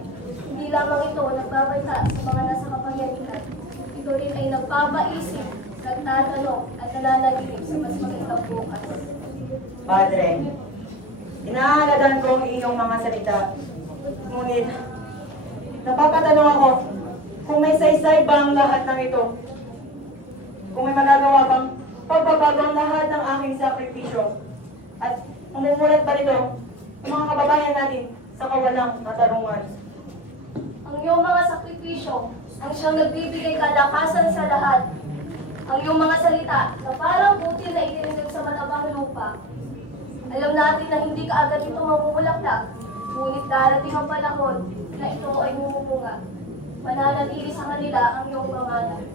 hindi lamang ito nagbabayta sa mga nasa kapangyarihan. Ito rin ay nagpapaisip, nagtatanong at nananaginip sa mas magandang bukas. Padre, inaalagan ko ang iyong mga salita. Ngunit, napapatanong ako kung may saysay ba ang lahat ng ito. Kung may magagawa bang pagbabago ang lahat ng aking sakripisyo. At umumulat pa rito ang mga kababayan natin sa kawalang katarungan. Ang iyong mga sakripisyo ang siyang nagbibigay kalakasan sa lahat. Ang iyong mga salita na parang butil na itininig sa matabang lupa. Alam natin na hindi ka agad ito mamumulaklak, ngunit darating ang panahon na ito ay mumumunga. Mananatili sa kanila ang iyong pangalan.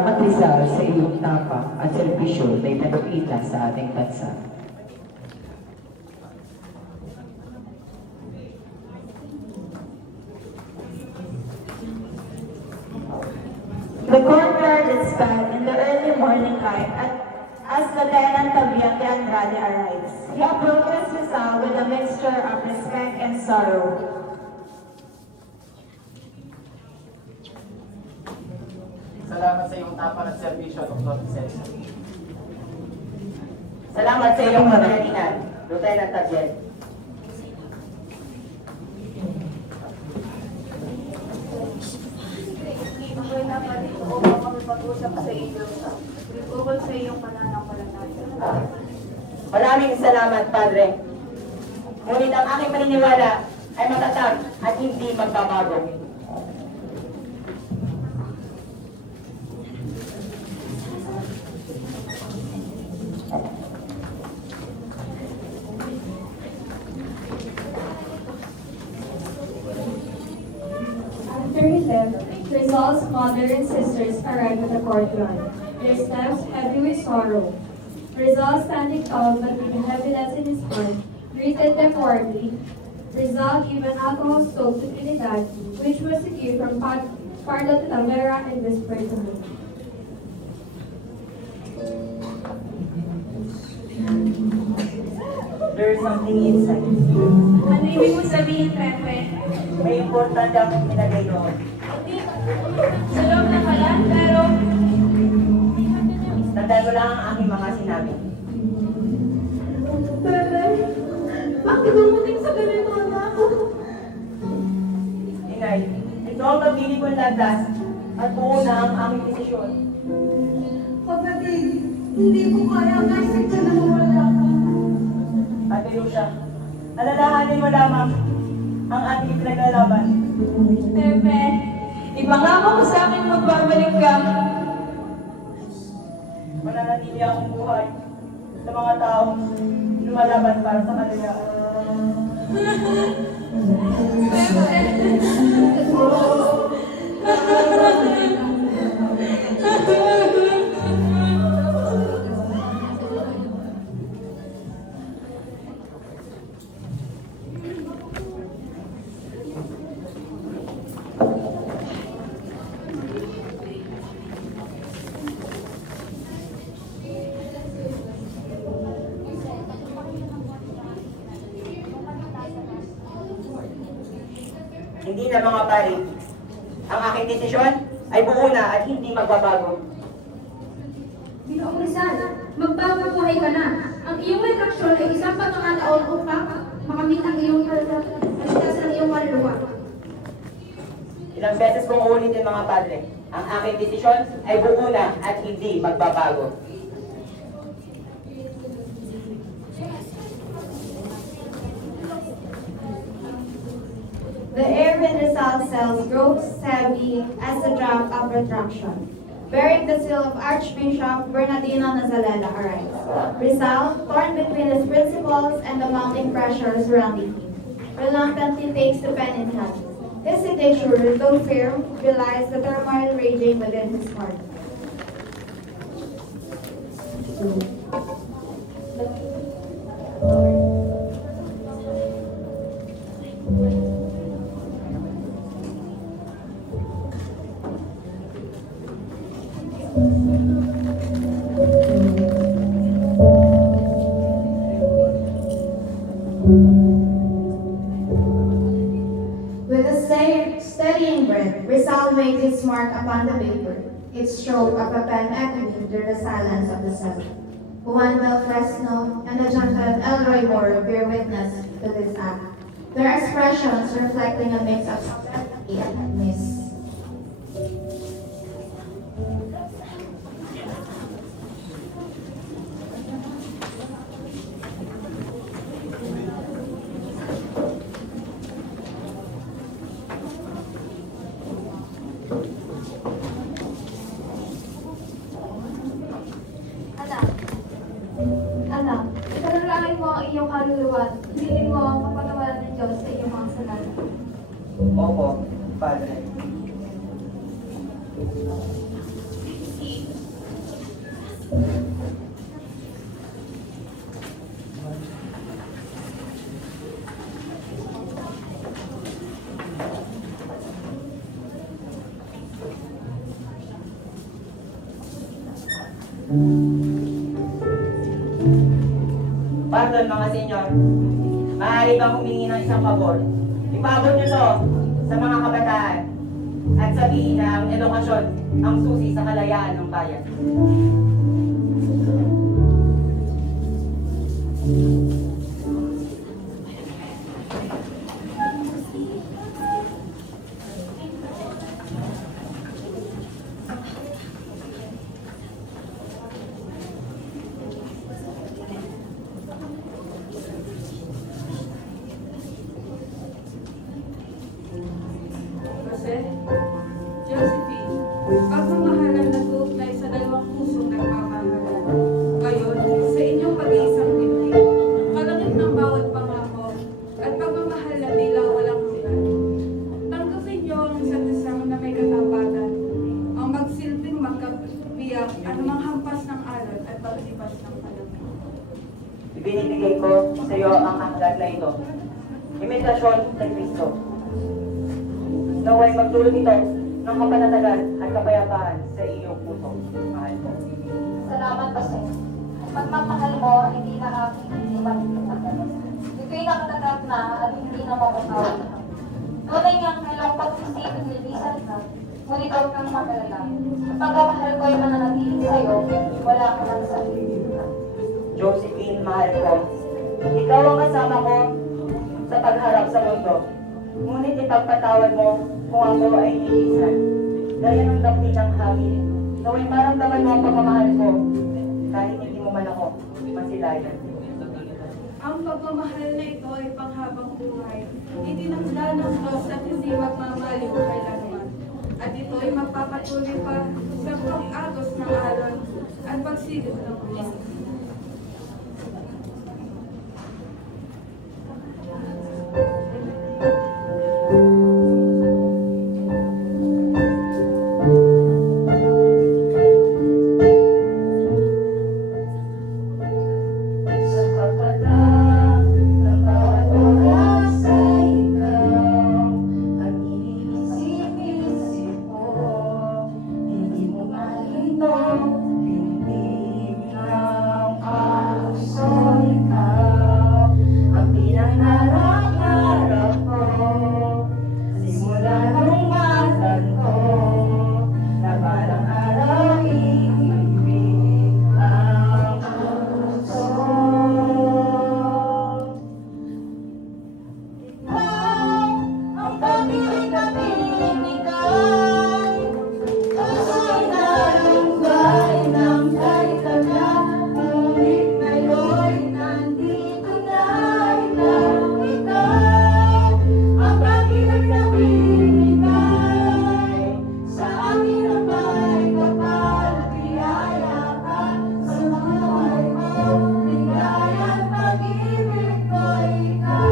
Salamat Rizal sa iyong tapang at serbisyo na ipinakita sa ating bansa. The courtyard is packed in the early morning light as Lieutenant Tabiante Andrade arrives. He approaches Rizal with a mixture of respect and sorrow. Salamat sa iyong tapang at serbisyo, Dr. Cesar. Salamat sa iyong pagkakainan, Lieutenant Tabiel. Ako'y naparito upang kami pag-usap sa iyo ukol sa iyong pananampalataya. Maraming salamat, Padre. Ngunit ang aking paniniwala ay matatag at hindi magbabago. After he left, Rizal's mother and sisters arrived at the courtyard, their steps heavy with sorrow. Rizal, standing tall but with heaviness in his heart, greeted them warmly. Rizal gave an alcohol stove to Trinidad, which was a gift from Pardo to Tavera, and whispered to her. There's something inside. Ano ibig mo sabihin, Pepe? May importante akong pinagay doon. Sa loob ng kalan, pero Tandaan mo lang ang aking mga sinabi. Pepe, bakit dumating sa ganito na ako? Inay, ito ang pagpili kong landas at buo na ang aming desisyon. Kapatid, hindi ko kaya kasi ka na wala ka. Ate Lucia, alalahanin mo lamang ang ating pinaglalaban. Pepe, ipangako mo sa akin magbabalik ka. Mananatili akong buhay sa mga taong lumalaban para sa kanila. Hindi na mga pari. Ang aking desisyon ay buo na at hindi magbabago. Ginoong Rizal, magbago buhay ka na. Ang iyong reaksyon ay isang pagkakataon upang makamit ang iyong kaligtasan ng iyong kaluluwa. Ilang beses kong uulitin mga padre. Ang aking desisyon ay buo na at hindi magbabago. The air in Rizal's cells grows heavy as the drum of retraction. Bearing the seal of Archbishop Bernardino Nazareno arrives. Rizal, torn between his principles and the mounting pressure surrounding him, reluctantly takes the pen in hand. His signature, though firm, belies the turmoil raging within his heart. With a steadying breath, Rizal makes its mark upon the paper, its stroke of a pen echoing through the silence of the cell. Juan Bel Fresno and the gentle Elroy Moore bear witness to this act, their expressions reflecting a mix of sympathy and miss. Anak, ipanalangin mo ang iyong kaluluwa. Hilingin mo ang kapatawaran ng Diyos sa iyong mga kasalanan. Opo, Padre. Pardon mga senyor, maaari bang humingi ng isang pabor? Ipabot niyo to sa mga kabataan at sabihin na ang edukasyon ang susi sa kalayaan ng bayan. Jose, Josephine, pagmamahalan na tuugnay sa dalawang pusong nagmamahalan. Ngayon, sa inyong pag-iisang binti, kalangit ng bawat pangako at pagmamahal na tila walang hanggan. Tanggapin niyo ang isa't isang na may katapatan, ang magsilbing magkabiyak anumang hampas ng alon at paglipas ng panahon. Ibinibigay ko sa iyo ang hanggan na ito. Imitasyon kay Kristo. Naway magdulot ito ng kapanatagan at kapayapaan sa iyong puso. Mahal ko. Salamat, Pastor. Pagmamahal mo, hindi na aking iniwan ito pagdalos. Ito'y nakatanggap na at hindi na mapapawag. Tunay nga ang ilang pag-isip at lilisan ka, ngunit huwag kang magalala. Ang pagmamahal ko ay mananatili sa'yo, wala ka man sa Josephine, mahal ko. Ikaw ang kasama ko sa pagharap sa mundo. Ngunit ipagpatawad mo kung ako ay nilisan. Gaya ng dapit ng hangin, naway maramdaman mo ang pagmamahal ko kahit hindi mo man ako masilayan. Ang pagmamahal na ito ay panghabang buhay. Itinakda ng Diyos at hindi magmamaliw kailanman. At ito ay magpapatuloy pa sa pag-agos ng alon at pagsigit ng buwan. Sa kapatang ng bawat oras ay ikaw ang iniisip-isip ko. Hindi mo malito, pinipig ng puso ikaw ang pinangarap-ngarap ko. Simula nung matan ko na parang araw ibig ang puso. Ang pag-ibig na binibigay, puso'y nalunggay ng kahit kailan. Ngunit ngayon'y nandito na ikaw. Ang pag-ibig na binibigay, sa akin ang may kapal at biyaya ka. Sa buhay ko, ligaya at pag-ibig ko ikaw.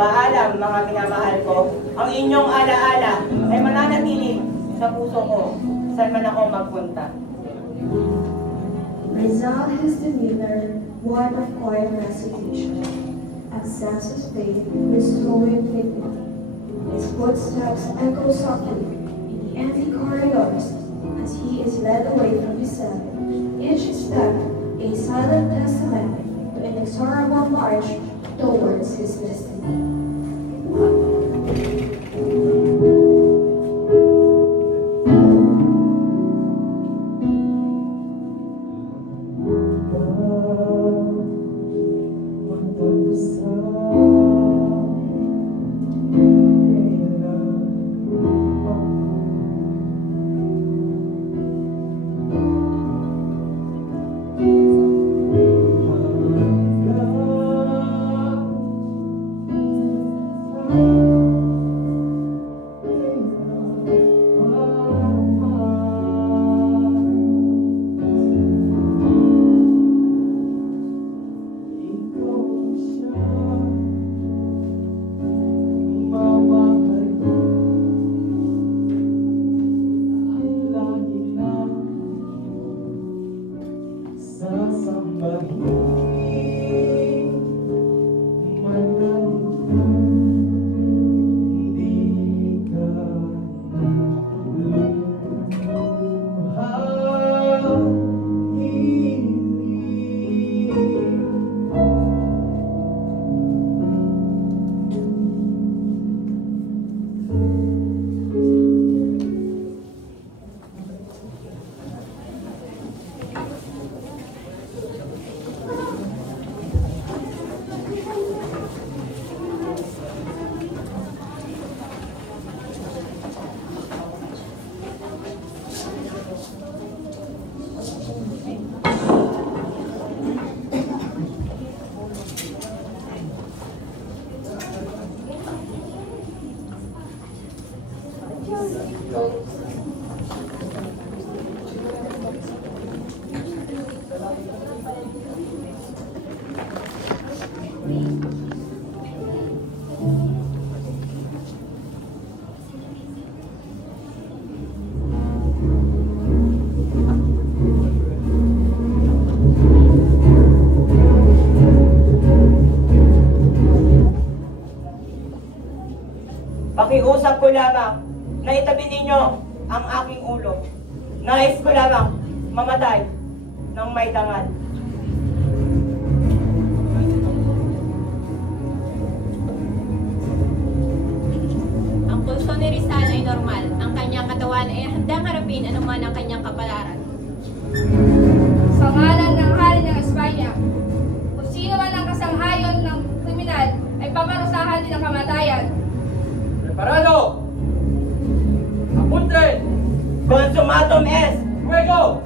Paalam mga minamahal ko, ang inyong alaala ay mananatili sa puso ko saan man ako magpunta. Rizal his demeanor, one of quiet resignation, a sense of faith with flowing dignity. His footsteps echo softly in the empty corridors as he is led away from his cell. Each step a silent testament to an inexorable march towards his destiny. Pakiusap ko lamang na itabi ninyo ang aking ulo. Nais ko lamang mamatay ng may dangal. Ang pulso ni Rizal ay normal. Ang kanyang katawan ay handang harapin anuman ang kanyang kapalaran. Sa ngalan ng hari ng Espanya, kung sino man ang kasanghayon ng kriminal ay paparusahan din ng kamatayan. Preparado! Apunte! Consumatum est! Fuego!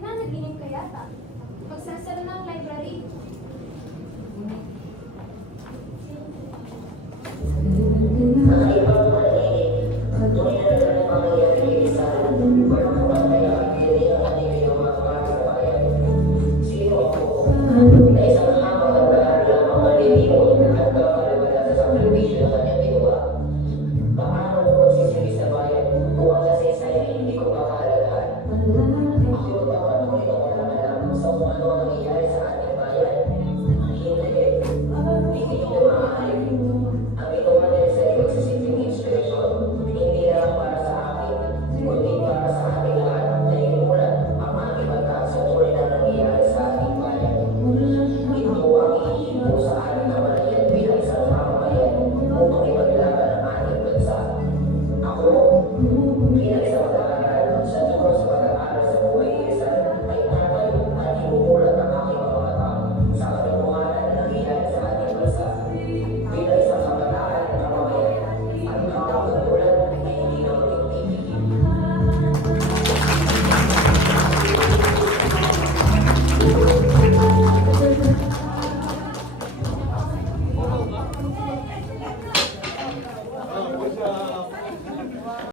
Nananaginip ka yata. Magsasara ng library. Hindi ko